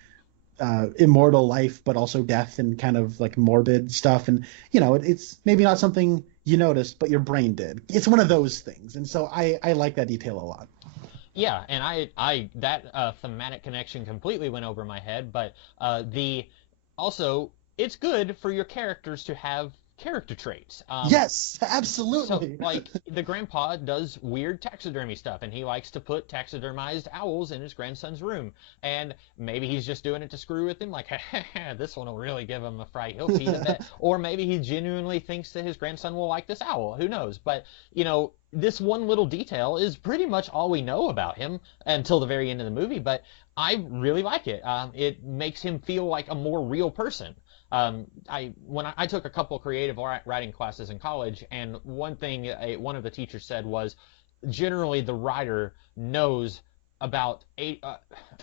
immortal life, but also death and kind of like morbid stuff. And it's maybe not something you noticed, but your brain did. It's one of those things, and so I like that detail a lot. Yeah, and I that thematic connection completely went over my head, but also it's good for your characters to have character traits. Yes, So, absolutely. like, the grandpa does weird taxidermy stuff, and he likes to put taxidermized owls in his grandson's room. And maybe he's just doing it to screw with him, like, this one will really give him a fright. He'll feed it that. Or maybe he genuinely thinks that his grandson will like this owl. Who knows? But, this one little detail is pretty much all we know about him until the very end of the movie. But I really like it. It makes him feel like a more real person. I took a couple creative writing classes in college, and one thing one of the teachers said was, generally the writer knows about eight.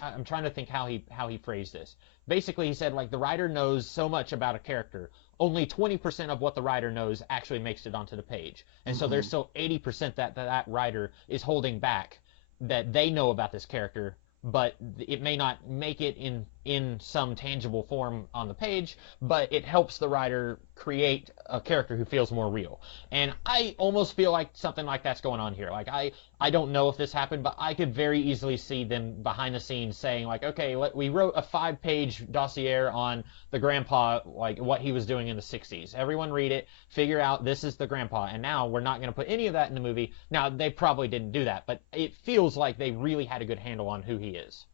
I'm trying to think how he phrased this. Basically, he said, like, the writer knows so much about a character. Only 20% of what the writer knows actually makes it onto the page, and so there's still 80% that writer is holding back that they know about this character, but it may not make it in some tangible form on the page, but it helps the writer create a character who feels more real. And I almost feel like something like that's going on here. Like, I don't know if this happened, but I could very easily see them behind the scenes saying, like, okay, we wrote a 5-page dossier on the grandpa, like what he was doing in the 60s. Everyone read it, figure out this is the grandpa, and now we're not going to put any of that in the movie. Now, they probably didn't do that, but it feels like they really had a good handle on who he is.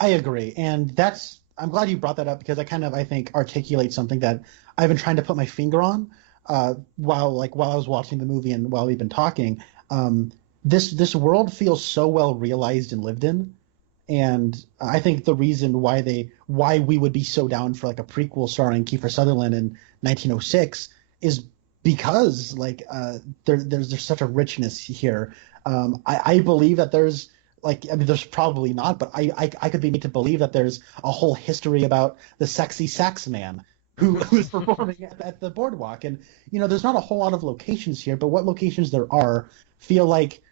I agree, and I'm glad you brought that up, because I think articulates something that I've been trying to put my finger on while I was watching the movie and while we've been talking. This world feels so well realized and lived in, and I think the reason why we would be so down for like a prequel starring Kiefer Sutherland in 1906 is because there's such a richness here. I believe that there's there's probably not, but I could be made to believe that there's a whole history about the sexy sax man who's performing at the boardwalk. And, there's not a whole lot of locations here, but what locations there are feel like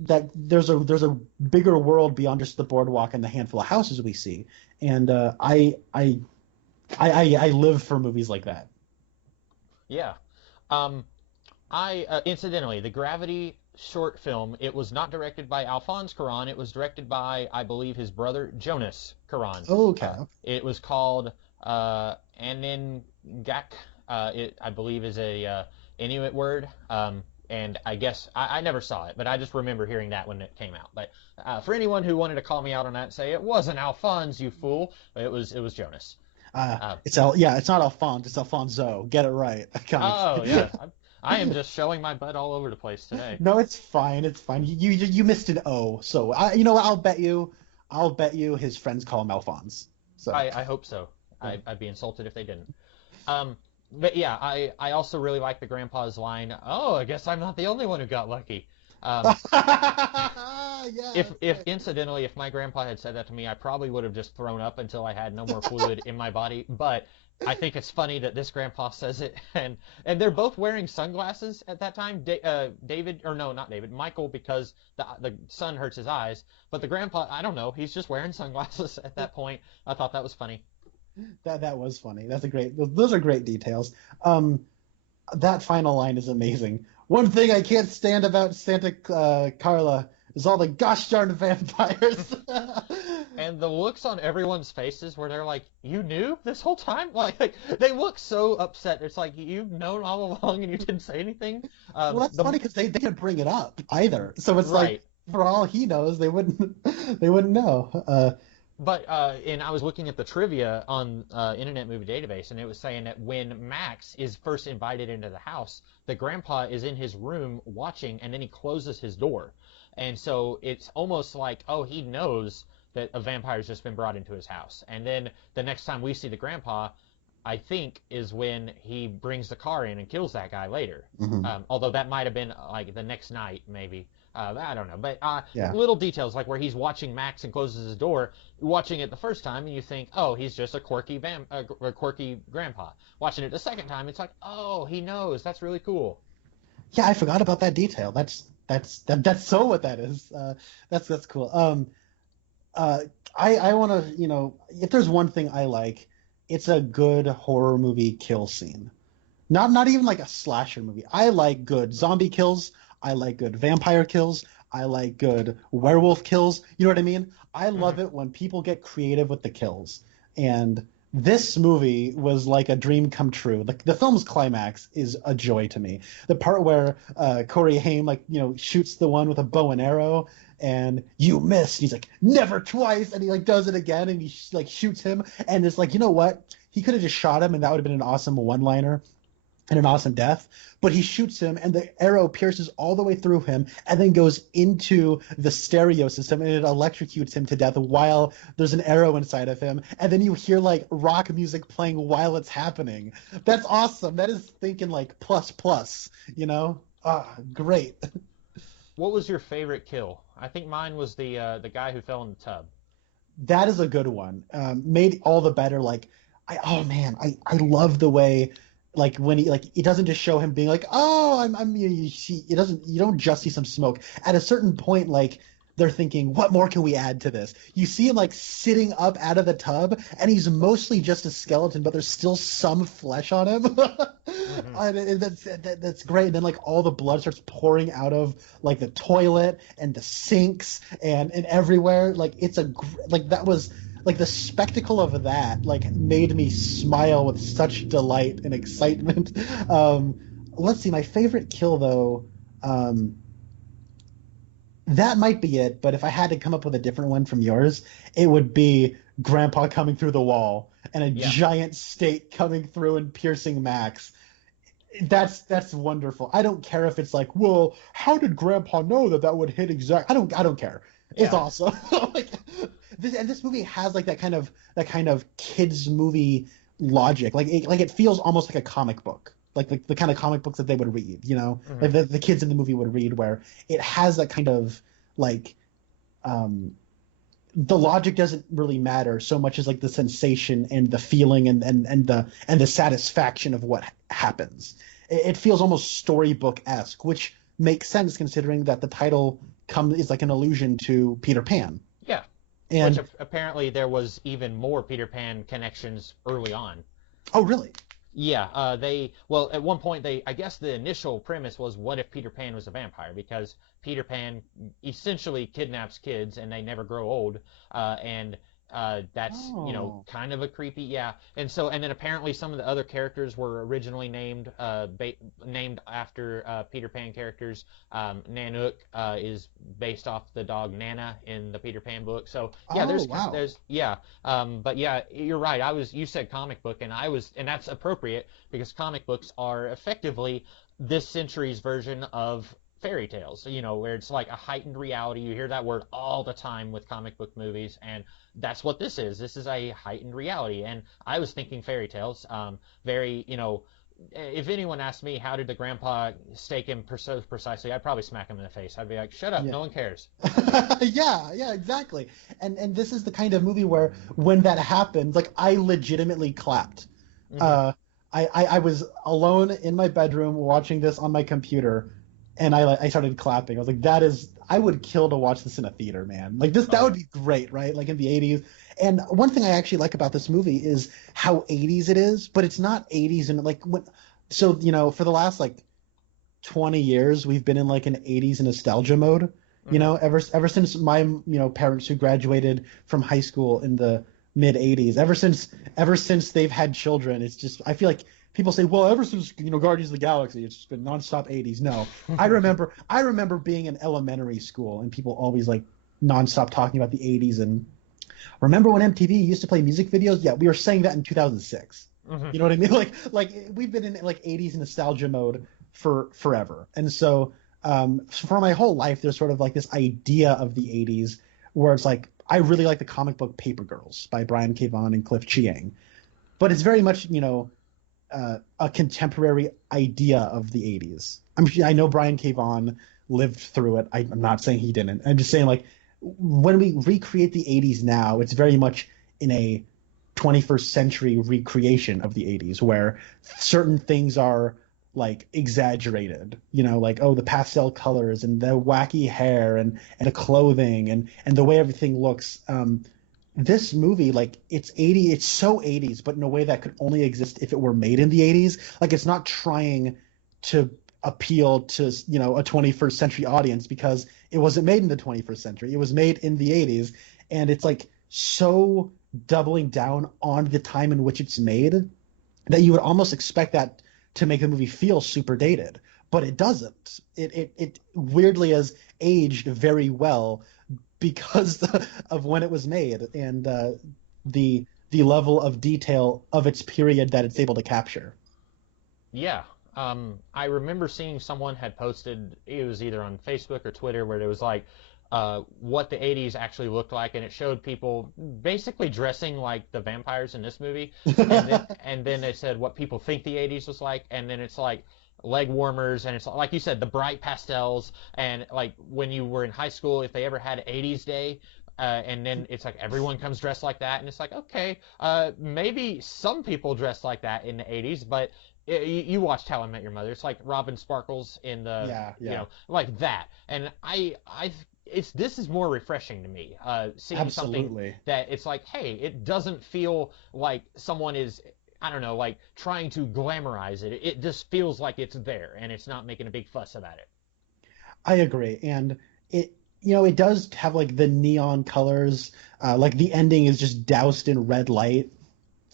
that there's a bigger world beyond just the boardwalk and the handful of houses we see. And I live for movies like that. Yeah. Incidentally, the Gravity short film, it was not directed by Alphonse Cuarón. It was directed by, I believe, his brother Jonas Cuarón. Oh, okay. It was called Anengak. It, I believe, is a Inuit word. And I guess I never saw it, but I just remember hearing that when it came out. But for anyone who wanted to call me out on that and say it wasn't Alphonse, you fool, it was Jonas. It's not Alphonse, it's Alfonso. Get it right. Oh yeah. I am just showing my butt all over the place today. No, it's fine. It's fine. You missed an O, so I'll bet you his friends call him Alphonse. So I hope so. I'd be insulted if they didn't. But yeah, I also really like the grandpa's line. Oh, I guess I'm not the only one who got lucky. Yes. If my grandpa had said that to me, I probably would have just thrown up until I had no more fluid in my body. But I think it's funny that this grandpa says it, and they're both wearing sunglasses at that time. Michael, because the sun hurts his eyes, but the grandpa, I don't know, he's just wearing sunglasses at that point. I thought that was funny. That was funny. Those are great details. That final line is amazing. One thing I can't stand about Santa Carla is all the gosh darn vampires. And the looks on everyone's faces where they're like, you knew this whole time? Like they look so upset. It's like, you've known all along and you didn't say anything. Well, that's funny because they didn't bring it up either. So it's right. Like, for all he knows, they wouldn't know. And I was looking at the trivia on Internet Movie Database, and it was saying that when Max is first invited into the house, the grandpa is in his room watching, and then he closes his door. And so it's almost like, oh, he knows that a vampire's just been brought into his house. And then the next time we see the grandpa, I think, is when he brings the car in and kills that guy later. Mm-hmm. Although that might have been like the next night, maybe. I don't know. But yeah. Little details, like where he's watching Max and closes his door, watching it the first time, and you think, oh, he's just a quirky grandpa. Watching it the second time, it's like, oh, he knows. That's really cool. Yeah, I forgot about that detail. That's so what that is. That's cool. I want to, if there's one thing I like, it's a good horror movie kill scene. Not even like a slasher movie. I like good zombie kills. I like good vampire kills. I like good werewolf kills. You know what I mean? I love it when people get creative with the kills. And This movie was like a dream come true. Like the film's climax is a joy to me. The part where Corey Haim shoots the one with a bow and arrow, and you missed. He's like, never twice, and he like does it again, and he like shoots him, and it's like, you know what? He could have just shot him, and that would have been an awesome one-liner and an awesome death, but he shoots him and the arrow pierces all the way through him and then goes into the stereo system and it electrocutes him to death while there's an arrow inside of him, and then you hear like rock music playing while it's happening. That's awesome. That is thinking like plus plus, great. What was your favorite kill? I think mine was the guy who fell in the tub. That is a good one. Made all the better. Like I love the way, like when he like it doesn't just show him being like, oh, you don't just see some smoke. At a certain point, like they're thinking, what more can we add to this? You see him like sitting up out of the tub, and he's mostly just a skeleton, but there's still some flesh on him. And that's great. And then like all the blood starts pouring out of like the toilet and the sinks and everywhere. Like that was like the spectacle of that like made me smile with such delight and excitement. Let's see, my favorite kill though, that might be it, but if I had to come up with a different one from yours, it would be Grandpa coming through the wall and a giant stake coming through and piercing Max. That's wonderful. I don't care if it's like, well, how did Grandpa know that would hit exact? I don't care. It's awesome. Like this movie has like that kind of kids movie logic. Like it feels almost like a comic book. Like the kind of comic books that they would read, like the kids in the movie would read, where it has that kind of like the logic doesn't really matter so much as like the sensation and the feeling and the satisfaction of what happens. It feels almost storybook-esque, which makes sense considering that the title is like an allusion to Peter Pan. Yeah. And which apparently there was even more Peter Pan connections early on. Oh, really? Yeah, at one point I guess the initial premise was, what if Peter Pan was a vampire? Because Peter Pan essentially kidnaps kids and they never grow old, and that's, kind of a creepy, And then apparently some of the other characters were originally named after Peter Pan characters. Nanook is based off the dog Nana in the Peter Pan book. So but yeah, you're right. You said comic book, and that's appropriate because comic books are effectively this century's version of fairy tales, where it's like a heightened reality. You hear that word all the time with comic book movies, and that's what this is. This is a heightened reality. And I was thinking fairy tales, very, if anyone asked me how did the grandpa stake him so precisely, I'd probably smack him in the face. I'd be like, shut up, no one cares. Yeah, exactly. And this is the kind of movie where when that happens, like I legitimately clapped. I was alone in my bedroom watching this on my computer, and I started clapping. I was like, I would kill to watch this in a theater, man. Like that would be great, right? Like in the 80s. And one thing I actually like about this movie is how 80s it is, but it's not 80s and for the last like 20 years we've been in like an 80s nostalgia mode. Ever since my parents who graduated from high school in the mid 80s, ever since they've had children, it's just, I feel like people say, well, ever since Guardians of the Galaxy, it's just been nonstop 80s. No, I remember being in elementary school and people always like nonstop talking about the 80s. And remember when MTV used to play music videos? Yeah, we were saying that in 2006. You know what I mean? Like we've been in like 80s nostalgia mode for forever. And so for my whole life, there's sort of like this idea of the 80s where it's like, I really like the comic book Paper Girls by Brian K. Vaughan and Cliff Chiang, but it's very much a contemporary idea of the 80s. I know Brian K. Vaughan lived through it. I'm not saying he didn't. I'm just saying, like, when we recreate the 80s now, it's very much in a 21st century recreation of the 80s where certain things are like exaggerated, like, oh, the pastel colors and the wacky hair and the clothing and the way everything looks. This movie, like, it's so 80s, but in a way that could only exist if it were made in the 80s. Like, it's not trying to appeal to, a 21st century audience because it wasn't made in the 21st century. It was made in the 80s, and it's like so doubling down on the time in which it's made, that you would almost expect that to make the movie feel super dated, but it doesn't. It weirdly has aged very well because of when it was made and the level of detail of its period that it's able to capture. Yeah. I remember seeing someone had posted, it was either on Facebook or Twitter, where it was like what the 80s actually looked like, and it showed people basically dressing like the vampires in this movie. And then they said what people think the 80s was like, and then it's like leg warmers, and it's like you said, the bright pastels, and like when you were in high school, if they ever had 80s day, and then it's like everyone comes dressed like that, and it's like, okay, maybe some people dress like that in the 80s, but you watched How I Met Your Mother. It's like Robin Sparkles in the, like that. And this is more refreshing to me, seeing Absolutely. something that it's like, hey, it doesn't feel like someone is, I don't know, like trying to glamorize it. It just feels like it's there, and it's not making a big fuss about it. I agree, and it does have like the neon colors. Like the ending is just doused in red light.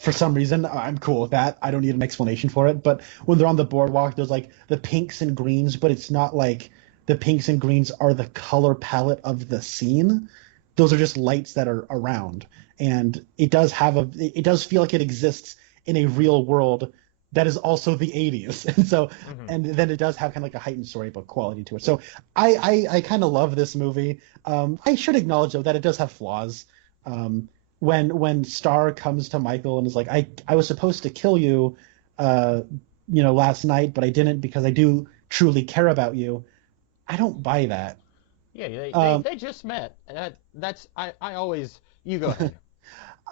For some reason, I'm cool with that. I don't need an explanation for it. But when they're on the boardwalk, there's like the pinks and greens, but it's not like the pinks and greens are the color palette of the scene. Those are just lights that are around, and it does feel like it exists in a real world that is also the 80s. And so, and then it does have kind of like a heightened storybook quality to it. So I kind of love this movie. I should acknowledge though that it does have flaws. When Star comes to Michael and is like, I was supposed to kill you, last night, but I didn't because I do truly care about you. I don't buy that. Yeah, they just met. I always, you go ahead.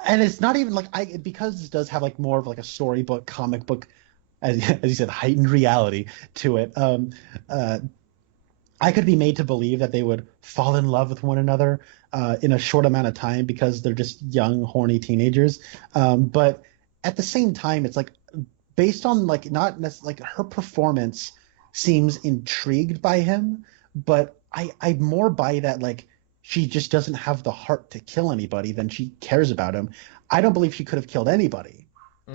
And it's not even like because it does have like more of like a storybook, comic book, as you said, heightened reality to it. I could be made to believe that they would fall in love with one another in a short amount of time because they're just young, horny teenagers. But at the same time, it's like based on like not necessarily like her performance seems intrigued by him, but I more buy that like she just doesn't have the heart to kill anybody than she cares about him. I don't believe she could have killed anybody.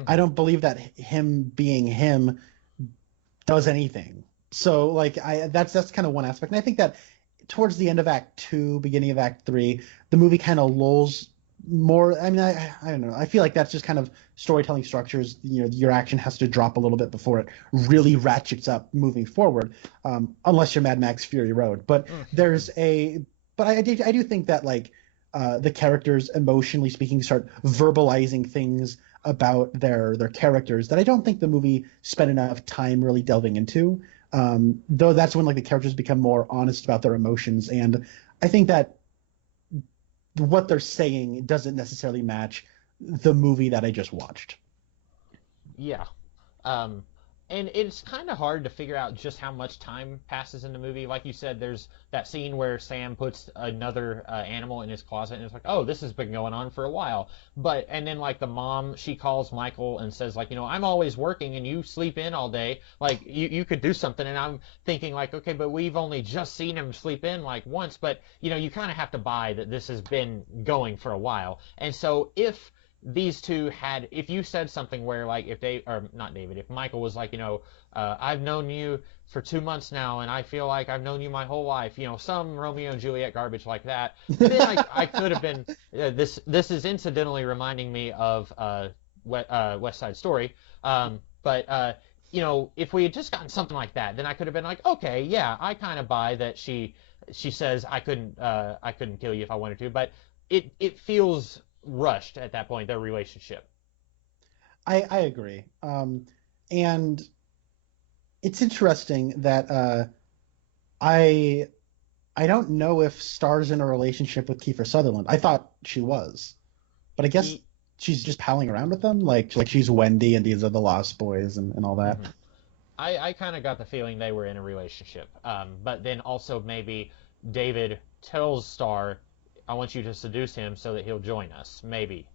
I don't believe that him being him does anything. So like that's kind of one aspect. And I think that towards the end of Act 2, beginning of Act 3, the movie kind of lulls more. I mean, I don't know. I feel like that's just kind of storytelling structures. Your action has to drop a little bit before it really ratchets up moving forward, unless you're Mad Max Fury Road. But but I do think that like the characters, emotionally speaking, start verbalizing things about their characters that I don't think the movie spent enough time really delving into. Though that's when like the characters become more honest about their emotions, and I think that what they're saying doesn't necessarily match the movie that I just watched. Yeah. And it's kind of hard to figure out just how much time passes in the movie. Like you said, there's that scene where Sam puts another animal in his closet, and it's like, oh, this has been going on for a while. And then like the mom, she calls Michael and says like, I'm always working and you sleep in all day. Like you could do something. And I'm thinking like, okay, but we've only just seen him sleep in like once. But you kind of have to buy that this has been going for a while. And so if these two if you said something where like if Michael was like, I've known you for 2 months now and I feel like I've known you my whole life, some Romeo and Juliet garbage like that, then I could have been, this is incidentally reminding me of West Side Story, but if we had just gotten something like that, then I could have been like, okay, yeah, I kind of buy that she says I couldn't kill you if I wanted to, but it feels rushed at that point, their relationship. I agree. And it's interesting that I don't know if Star's in a relationship with Kiefer Sutherland. I thought she was, but I guess she's just palling around with them, like she's Wendy and these are the Lost Boys and all that. I kind of got the feeling they were in a relationship, but then also maybe David tells Star, I want you to seduce him so that he'll join us, maybe.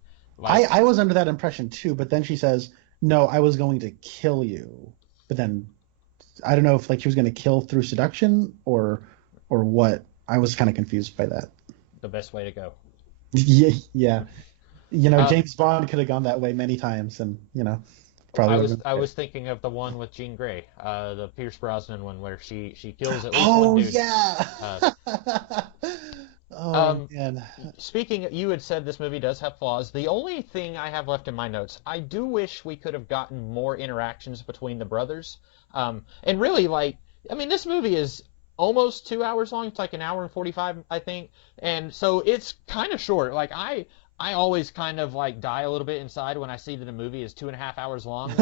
I was under that impression too, but then she says, no, I was going to kill you. But then I don't know if like she was going to kill through seduction or what. I was kind of confused by that. The best way to go. Yeah. James Bond could have gone that way many times, and I probably would was have I been. was thinking of the one with Jean Grey, the Pierce Brosnan one where she kills at least one Oh dude. yeah. Uh, Oh um, man. Speaking, you had said this movie does have flaws. The only thing I have left in my notes, I do wish we could have gotten more interactions between the brothers. And really, like, I mean, this movie is almost 2 hours long. It's like an hour and 45, I think. And so it's kind of short. Like, I always kind of like die a little bit inside when I see that a movie is 2.5 hours long.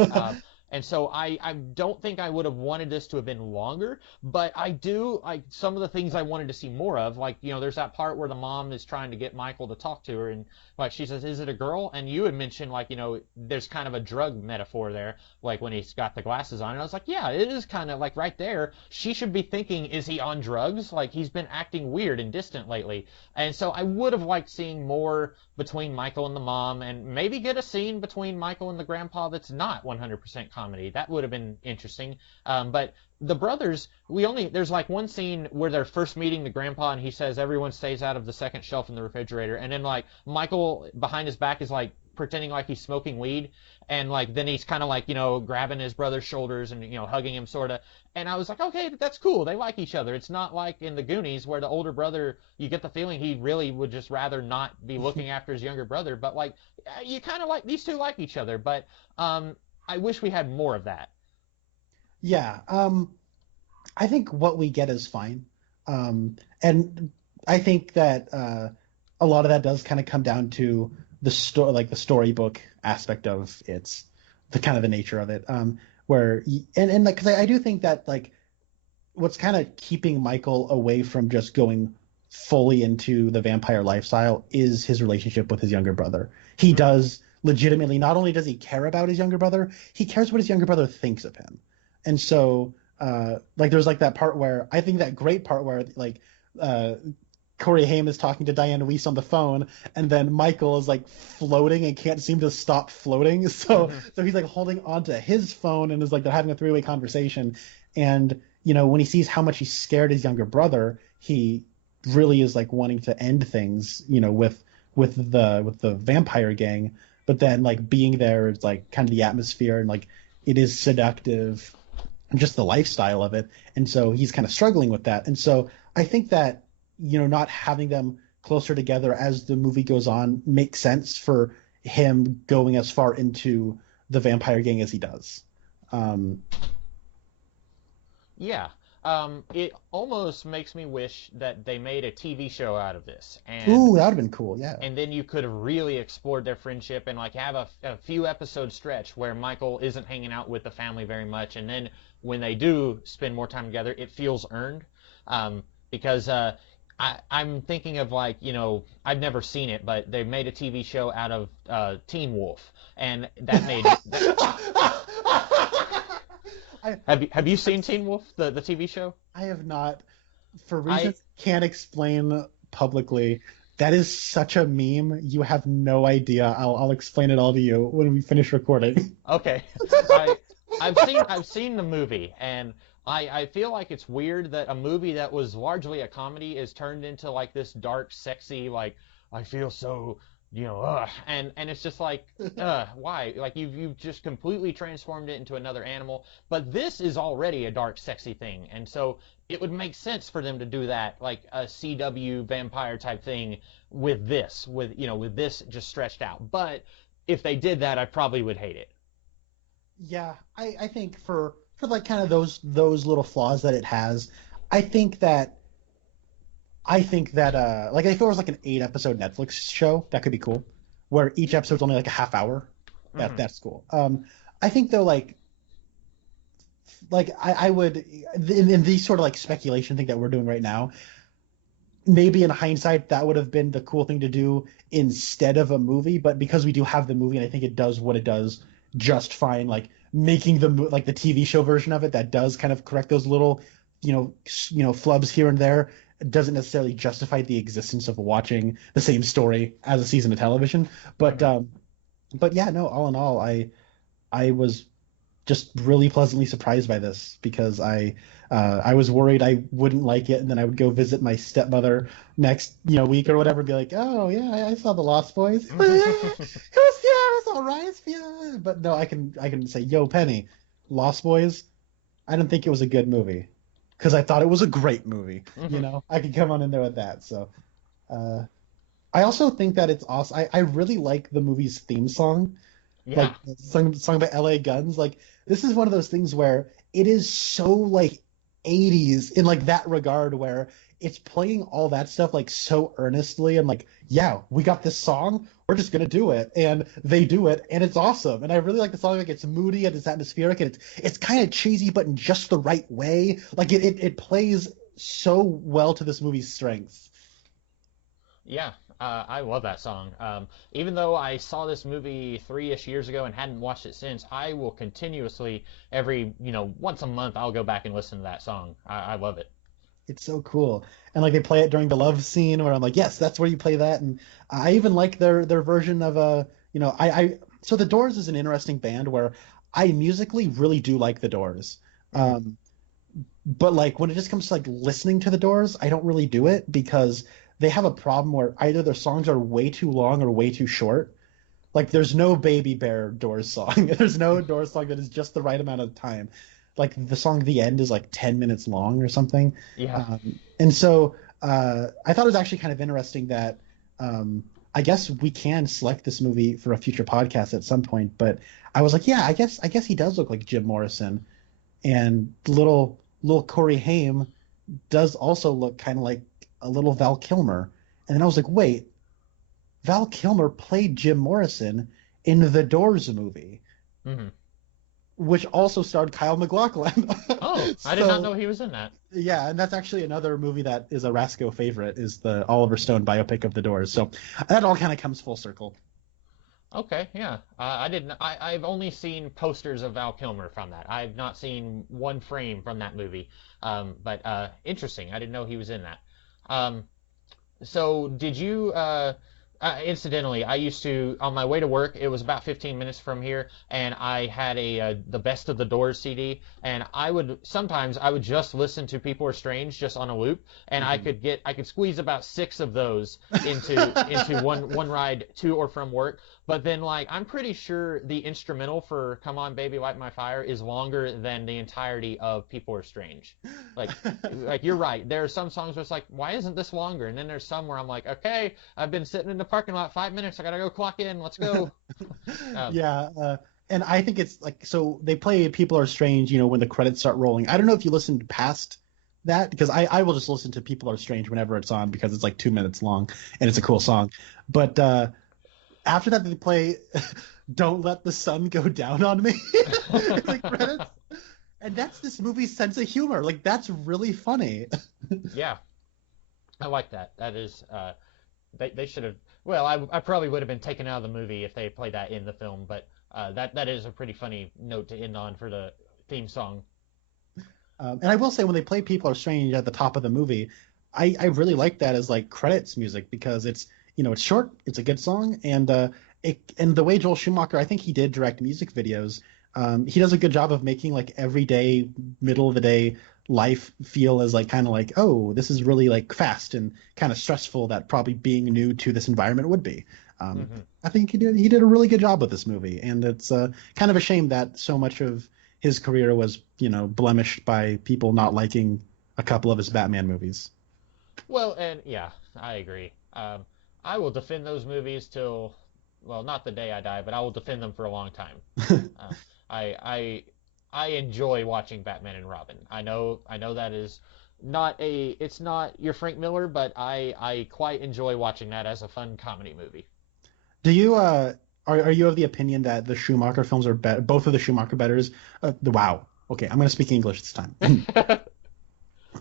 And so I don't think I would have wanted this to have been longer, but I do like some of the things I wanted to see more of. Like, there's that part where the mom is trying to get Michael to talk to her, and like she says, "Is it a girl?" And you had mentioned like, there's kind of a drug metaphor there, like when he's got the glasses on. And I was like, yeah, it is kind of like right there. She should be thinking, is he on drugs? Like he's been acting weird and distant lately. And so I would have liked seeing more between Michael and the mom, and maybe get a scene between Michael and the grandpa that's not 100% comedy. That would have been interesting. But the brothers, there's like one scene where they're first meeting the grandpa, and he says everyone stays out of the second shelf in the refrigerator, and then like Michael behind his back is like pretending like he's smoking weed, and like then he's kind of like grabbing his brother's shoulders and hugging him sort of. And I was like, okay, that's cool, they like each other. It's not like in the Goonies where the older brother, you get the feeling he really would just rather not be looking after his younger brother, but like you kind of like these two like each other. But I wish we had more of that. Yeah. I think what we get is fine. And I think that a lot of that does kind of come down to the story, like the storybook aspect of the kind of the nature of it. Where and like, because I do think that like what's kind of keeping Michael away from just going fully into the vampire lifestyle is his relationship with his younger brother. He does legitimately, not only does he care about his younger brother, he cares what his younger brother thinks of him. And so like there's like that part where I think that great part where like Corey Haim is talking to Diane Weiss on the phone, and then Michael is like floating and can't seem to stop floating. So he's like holding onto his phone and is like they're having a three-way conversation. And when he sees how much he scared his younger brother, he really is like wanting to end things, with the vampire gang. But then like being there is like kind of the atmosphere, and like it is seductive, and just the lifestyle of it. And so he's kind of struggling with that. And so I think that not having them closer together as the movie goes on makes sense for him going as far into the vampire gang as he does. Yeah. It almost makes me wish that they made a TV show out of this, and Ooh, that would have been cool. Yeah. and then you could have really explored their friendship and like have a few episode stretch where Michael isn't hanging out with the family very much, and then when they do spend more time together, it feels earned. Because I'm thinking of like I've never seen it, but they made a TV show out of Teen Wolf, and that made have you seen Teen Wolf, the TV show? I have not, for I reasons I can't explain publicly. That is such a meme. You have no idea. I'll explain it all to you when we finish recording. Okay. I I've seen the movie, and I feel like it's weird that a movie that was largely a comedy is turned into like this dark, sexy, like I feel so and it's just like why? Like you've just completely transformed it into another animal. But this is already a dark, sexy thing, and so it would make sense for them to do that, like a CW vampire type thing with this just stretched out. But if they did that, I probably would hate it. Yeah, I think for like kind of those little flaws that it has, I think that like if it was like an 8 episode Netflix show, that could be cool. Where each episode's only like a half hour. Hmm. That's cool. I think though like I would in these sort of like speculation thing that we're doing right now, maybe in hindsight that would have been the cool thing to do instead of a movie, but because we do have the movie and I think it does what it does just fine, like making like the TV show version of it that does kind of correct those little flubs here and there doesn't necessarily justify the existence of watching the same story as a season of television. But Hmm. but yeah, no, all in all, I was just really pleasantly surprised by this because I was worried I wouldn't like it, and then I would go visit my stepmother next week or whatever, and be like, oh yeah, I saw the Lost Boys. It was all right, yeah. But no, I can say, yo, Penny, Lost Boys. I didn't think it was a good movie because I thought it was a great movie. I could come on in there with that. So I also think that it's awesome. I really like the movie's theme song, Yeah. like sung by L.A. Guns. Like this is one of those things where it is so like 80s in like that regard, where it's playing all that stuff like so earnestly and like, yeah, we got this song, we're just gonna do it, and they do it, and it's awesome. And I really like the song. Like it's moody and it's atmospheric and it's kind of cheesy, but in just the right way. Like it plays so well to this movie's strengths. Yeah, I love that song. Even though I saw this movie 3-ish years ago and hadn't watched it since, I will continuously, every, once a month, I'll go back and listen to that song. I love it. It's so cool. And like they play it during the love scene where I'm like, yes, that's where you play that. And I even like their version of I so the Doors is an interesting band where I musically really do like the Doors. Um, but like when it just comes to like listening to the Doors, I don't really do it because they have a problem where either their songs are way too long or way too short. Like there's no Baby Bear Doors song. There's no Doors song that is just the right amount of time. Like the song "The End" is like 10 minutes long or something. Yeah. And so I thought it was actually kind of interesting that I guess we can select this movie for a future podcast at some point. But I was like, yeah, I guess he does look like Jim Morrison, and little Corey Haim does also look kind of like a little Val Kilmer. And then I was like, wait, Val Kilmer played Jim Morrison in the Doors movie, Hmm. which also starred Kyle MacLachlan. Oh, I did not know he was in that. Yeah, and that's actually another movie that is a Rasco favorite, is the Oliver Stone biopic of the Doors. So that all kind of comes full circle. Okay, yeah. I didn't. I've only seen posters of Val Kilmer from that. I've not seen one frame from that movie. But interesting. I didn't know he was in that. Um, So did you, incidentally, I used to, on my way to work, it was about 15 minutes from here, and I had the Best of the Doors CD, and sometimes I would just listen to People Are Strange just on a loop, and I could squeeze about 6 of those into one ride to or from work. But then, like, I'm pretty sure the instrumental for "Come On Baby Light My Fire" is longer than the entirety of "People Are Strange." Like, like you're right. There are some songs where it's like, why isn't this longer? And then there's some where I'm like, okay, I've been sitting in the parking lot 5 minutes. I gotta go clock in. Let's go. Yeah, and I think it's like, so they play "People Are Strange," when the credits start rolling. I don't know if you listened past that, because I will just listen to "People Are Strange" whenever it's on because it's like 2 minutes long and it's a cool song. But after that, they play "Don't Let the Sun Go Down on Me" in the credits. And that's this movie's sense of humor. Like, that's really funny. Yeah, I like that. That is, they should have. Well, I probably would have been taken out of the movie if they played that in the film. But that is a pretty funny note to end on for the theme song. And I will say, when they play "People Are Strange" at the top of the movie, I really like that as like credits music, because it's short, it's a good song, and and the way Joel Schumacher, I think he did direct music videos. He does a good job of making like everyday, middle of the day life feel as like kind of like, oh, this is really like fast and kind of stressful, that probably being new to this environment would be. I think he did a really good job with this movie, and it's kind of a shame that so much of his career was blemished by people not liking a couple of his Batman movies. Well, and yeah, I agree. I will defend those movies till, well, not the day I die, but I will defend them for a long time. Uh, I enjoy watching Batman and Robin. I know that is it's not your Frank Miller, but I quite enjoy watching that as a fun comedy movie. Do you are you of the opinion that the Schumacher films are better? Both of the Schumacher betters. Wow. Okay, I'm going to speak English this time.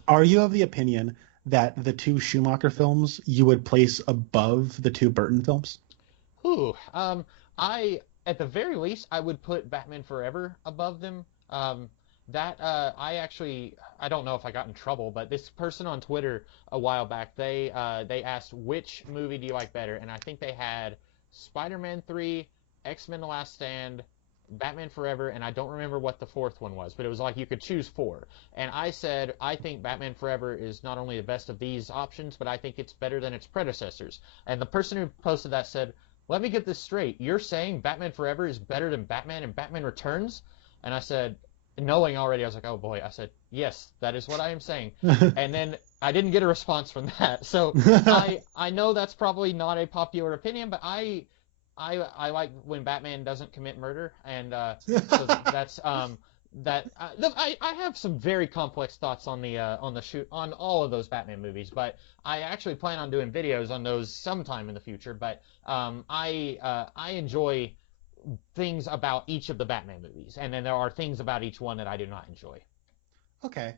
Are you of the opinion that the two Schumacher films you would place above the two Burton films? Ooh, I at the very least I would put Batman Forever above them. I don't know if I got in trouble, but this person on Twitter a while back, they asked which movie do you like better, and I think they had Spider-Man 3, X-Men: The Last Stand, Batman Forever, and I don't remember what the fourth one was, but it was like you could choose four. And I said, I think Batman Forever is not only the best of these options, but I think it's better than its predecessors. And the person who posted that said, let me get this straight. You're saying Batman Forever is better than Batman and Batman Returns? And I said, knowing already, I was like, oh boy. I said, yes, that is what I am saying. And then I didn't get a response from that. So I know that's probably not a popular opinion, but I like when Batman doesn't commit murder, and so that's I have some very complex thoughts on the shoot on all of those Batman movies, but I actually plan on doing videos on those sometime in the future. But I enjoy things about each of the Batman movies, and then there are things about each one that I do not enjoy. Okay.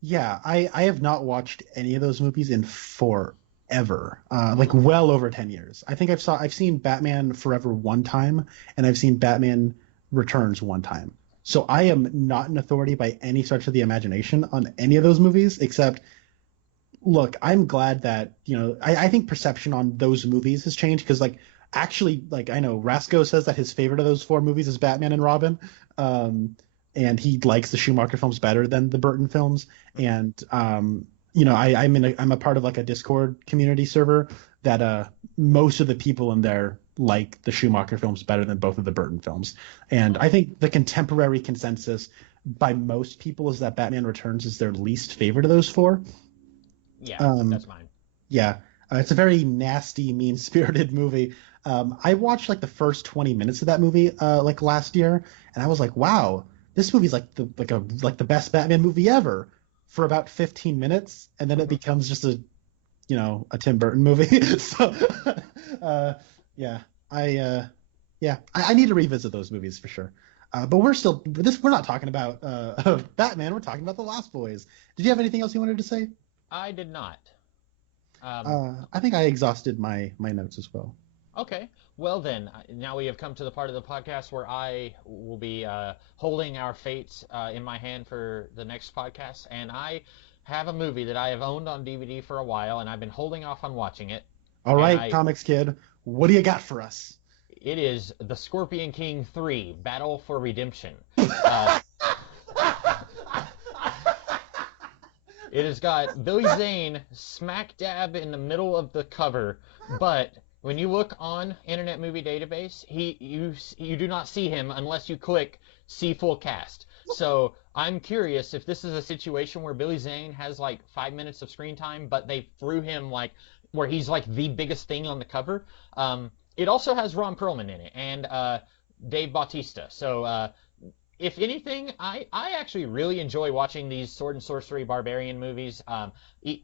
Yeah, I have not watched any of those movies in forever, like well over 10 years. I think I've seen Batman Forever one time, and I've seen Batman Returns one time. So I am not an authority by any stretch of the imagination on any of those movies, except, look, I'm glad that, I think perception on those movies has changed, because actually, I know Rasco says that his favorite of those four movies is Batman and Robin. And he likes the Schumacher films better than the Burton films. And I'm a part of a Discord community server that most of the people in there like the Schumacher films better than both of the Burton films. And I think the contemporary consensus by most people is that Batman Returns is their least favorite of those four. Yeah, that's mine. Yeah, it's a very nasty, mean-spirited movie. I watched the first 20 minutes of that movie last year, and I was like, wow. This movie's the best Batman movie ever for about 15 minutes, and then it becomes just a Tim Burton movie. So, I need to revisit those movies for sure. But we're not talking about Batman. We're talking about The Lost Boys. Did you have anything else you wanted to say? I did not. I think I exhausted my notes as well. Okay. Well then, now we have come to the part of the podcast where I will be holding our fates in my hand for the next podcast, and I have a movie that I have owned on DVD for a while, and I've been holding off on watching it. All right, Comics Kid, what do you got for us? It is The Scorpion King 3, Battle for Redemption. It has got Billy Zane smack dab in the middle of the cover, but when you look on Internet Movie Database, you do not see him unless you click See Full Cast. So I'm curious if this is a situation where Billy Zane has 5 minutes of screen time, but they threw him where he's the biggest thing on the cover. It also has Ron Perlman in it and Dave Bautista. So if anything, I actually really enjoy watching these sword and sorcery barbarian movies.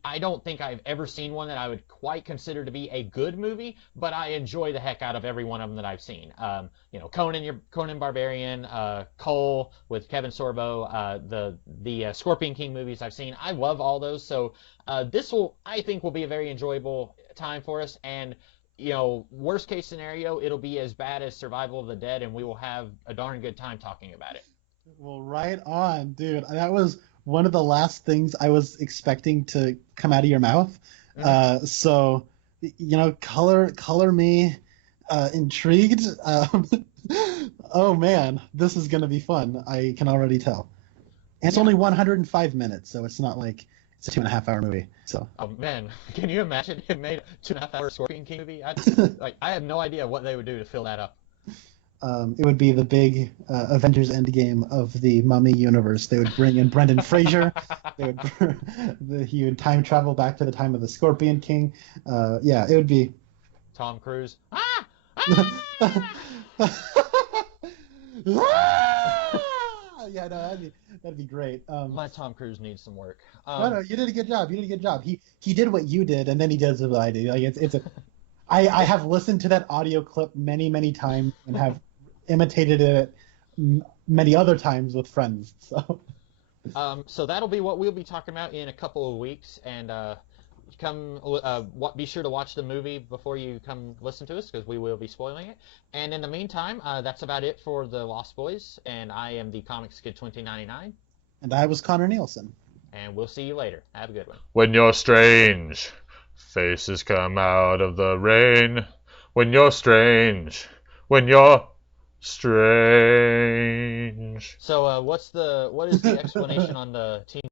I don't think I've ever seen one that I would quite consider to be a good movie, but I enjoy the heck out of every one of them that I've seen. Conan Barbarian, Cole with Kevin Sorbo, the Scorpion King movies I've seen. I love all those. So this I think will be a very enjoyable time for us. And worst case scenario, it'll be as bad as Survival of the Dead, and we will have a darn good time talking about it. Well, right on, dude. That was one of the last things I was expecting to come out of your mouth. Mm-hmm. So, color me intrigued. Oh man, this is gonna be fun. I can already tell. And it's only 105 minutes, so it's not like it's a 2.5-hour movie. So. Oh man, can you imagine it made a 2.5-hour Scorpion King movie? I have no idea what they would do to fill that up. It would be the big Avengers Endgame of the Mummy universe. They would bring in Brendan Fraser. He would time travel back to the time of the Scorpion King. It would be Tom Cruise. Yeah, no, that'd be great. My Tom Cruise needs some work. No, you did a good job. He did what you did, and then he does what I do. I have listened to that audio clip many, many times and have imitated it many other times with friends. So that'll be what we'll be talking about in a couple of weeks, and be sure to watch the movie before you come listen to us, because we will be spoiling it. And in the meantime, that's about it for the Lost Boys, and I am the Comics Kid 2099. And I was Connor Nielsen. And we'll see you later. Have a good one. When you're strange, faces come out of the rain. When you're strange, when you're strange. So what is the explanation on the Teen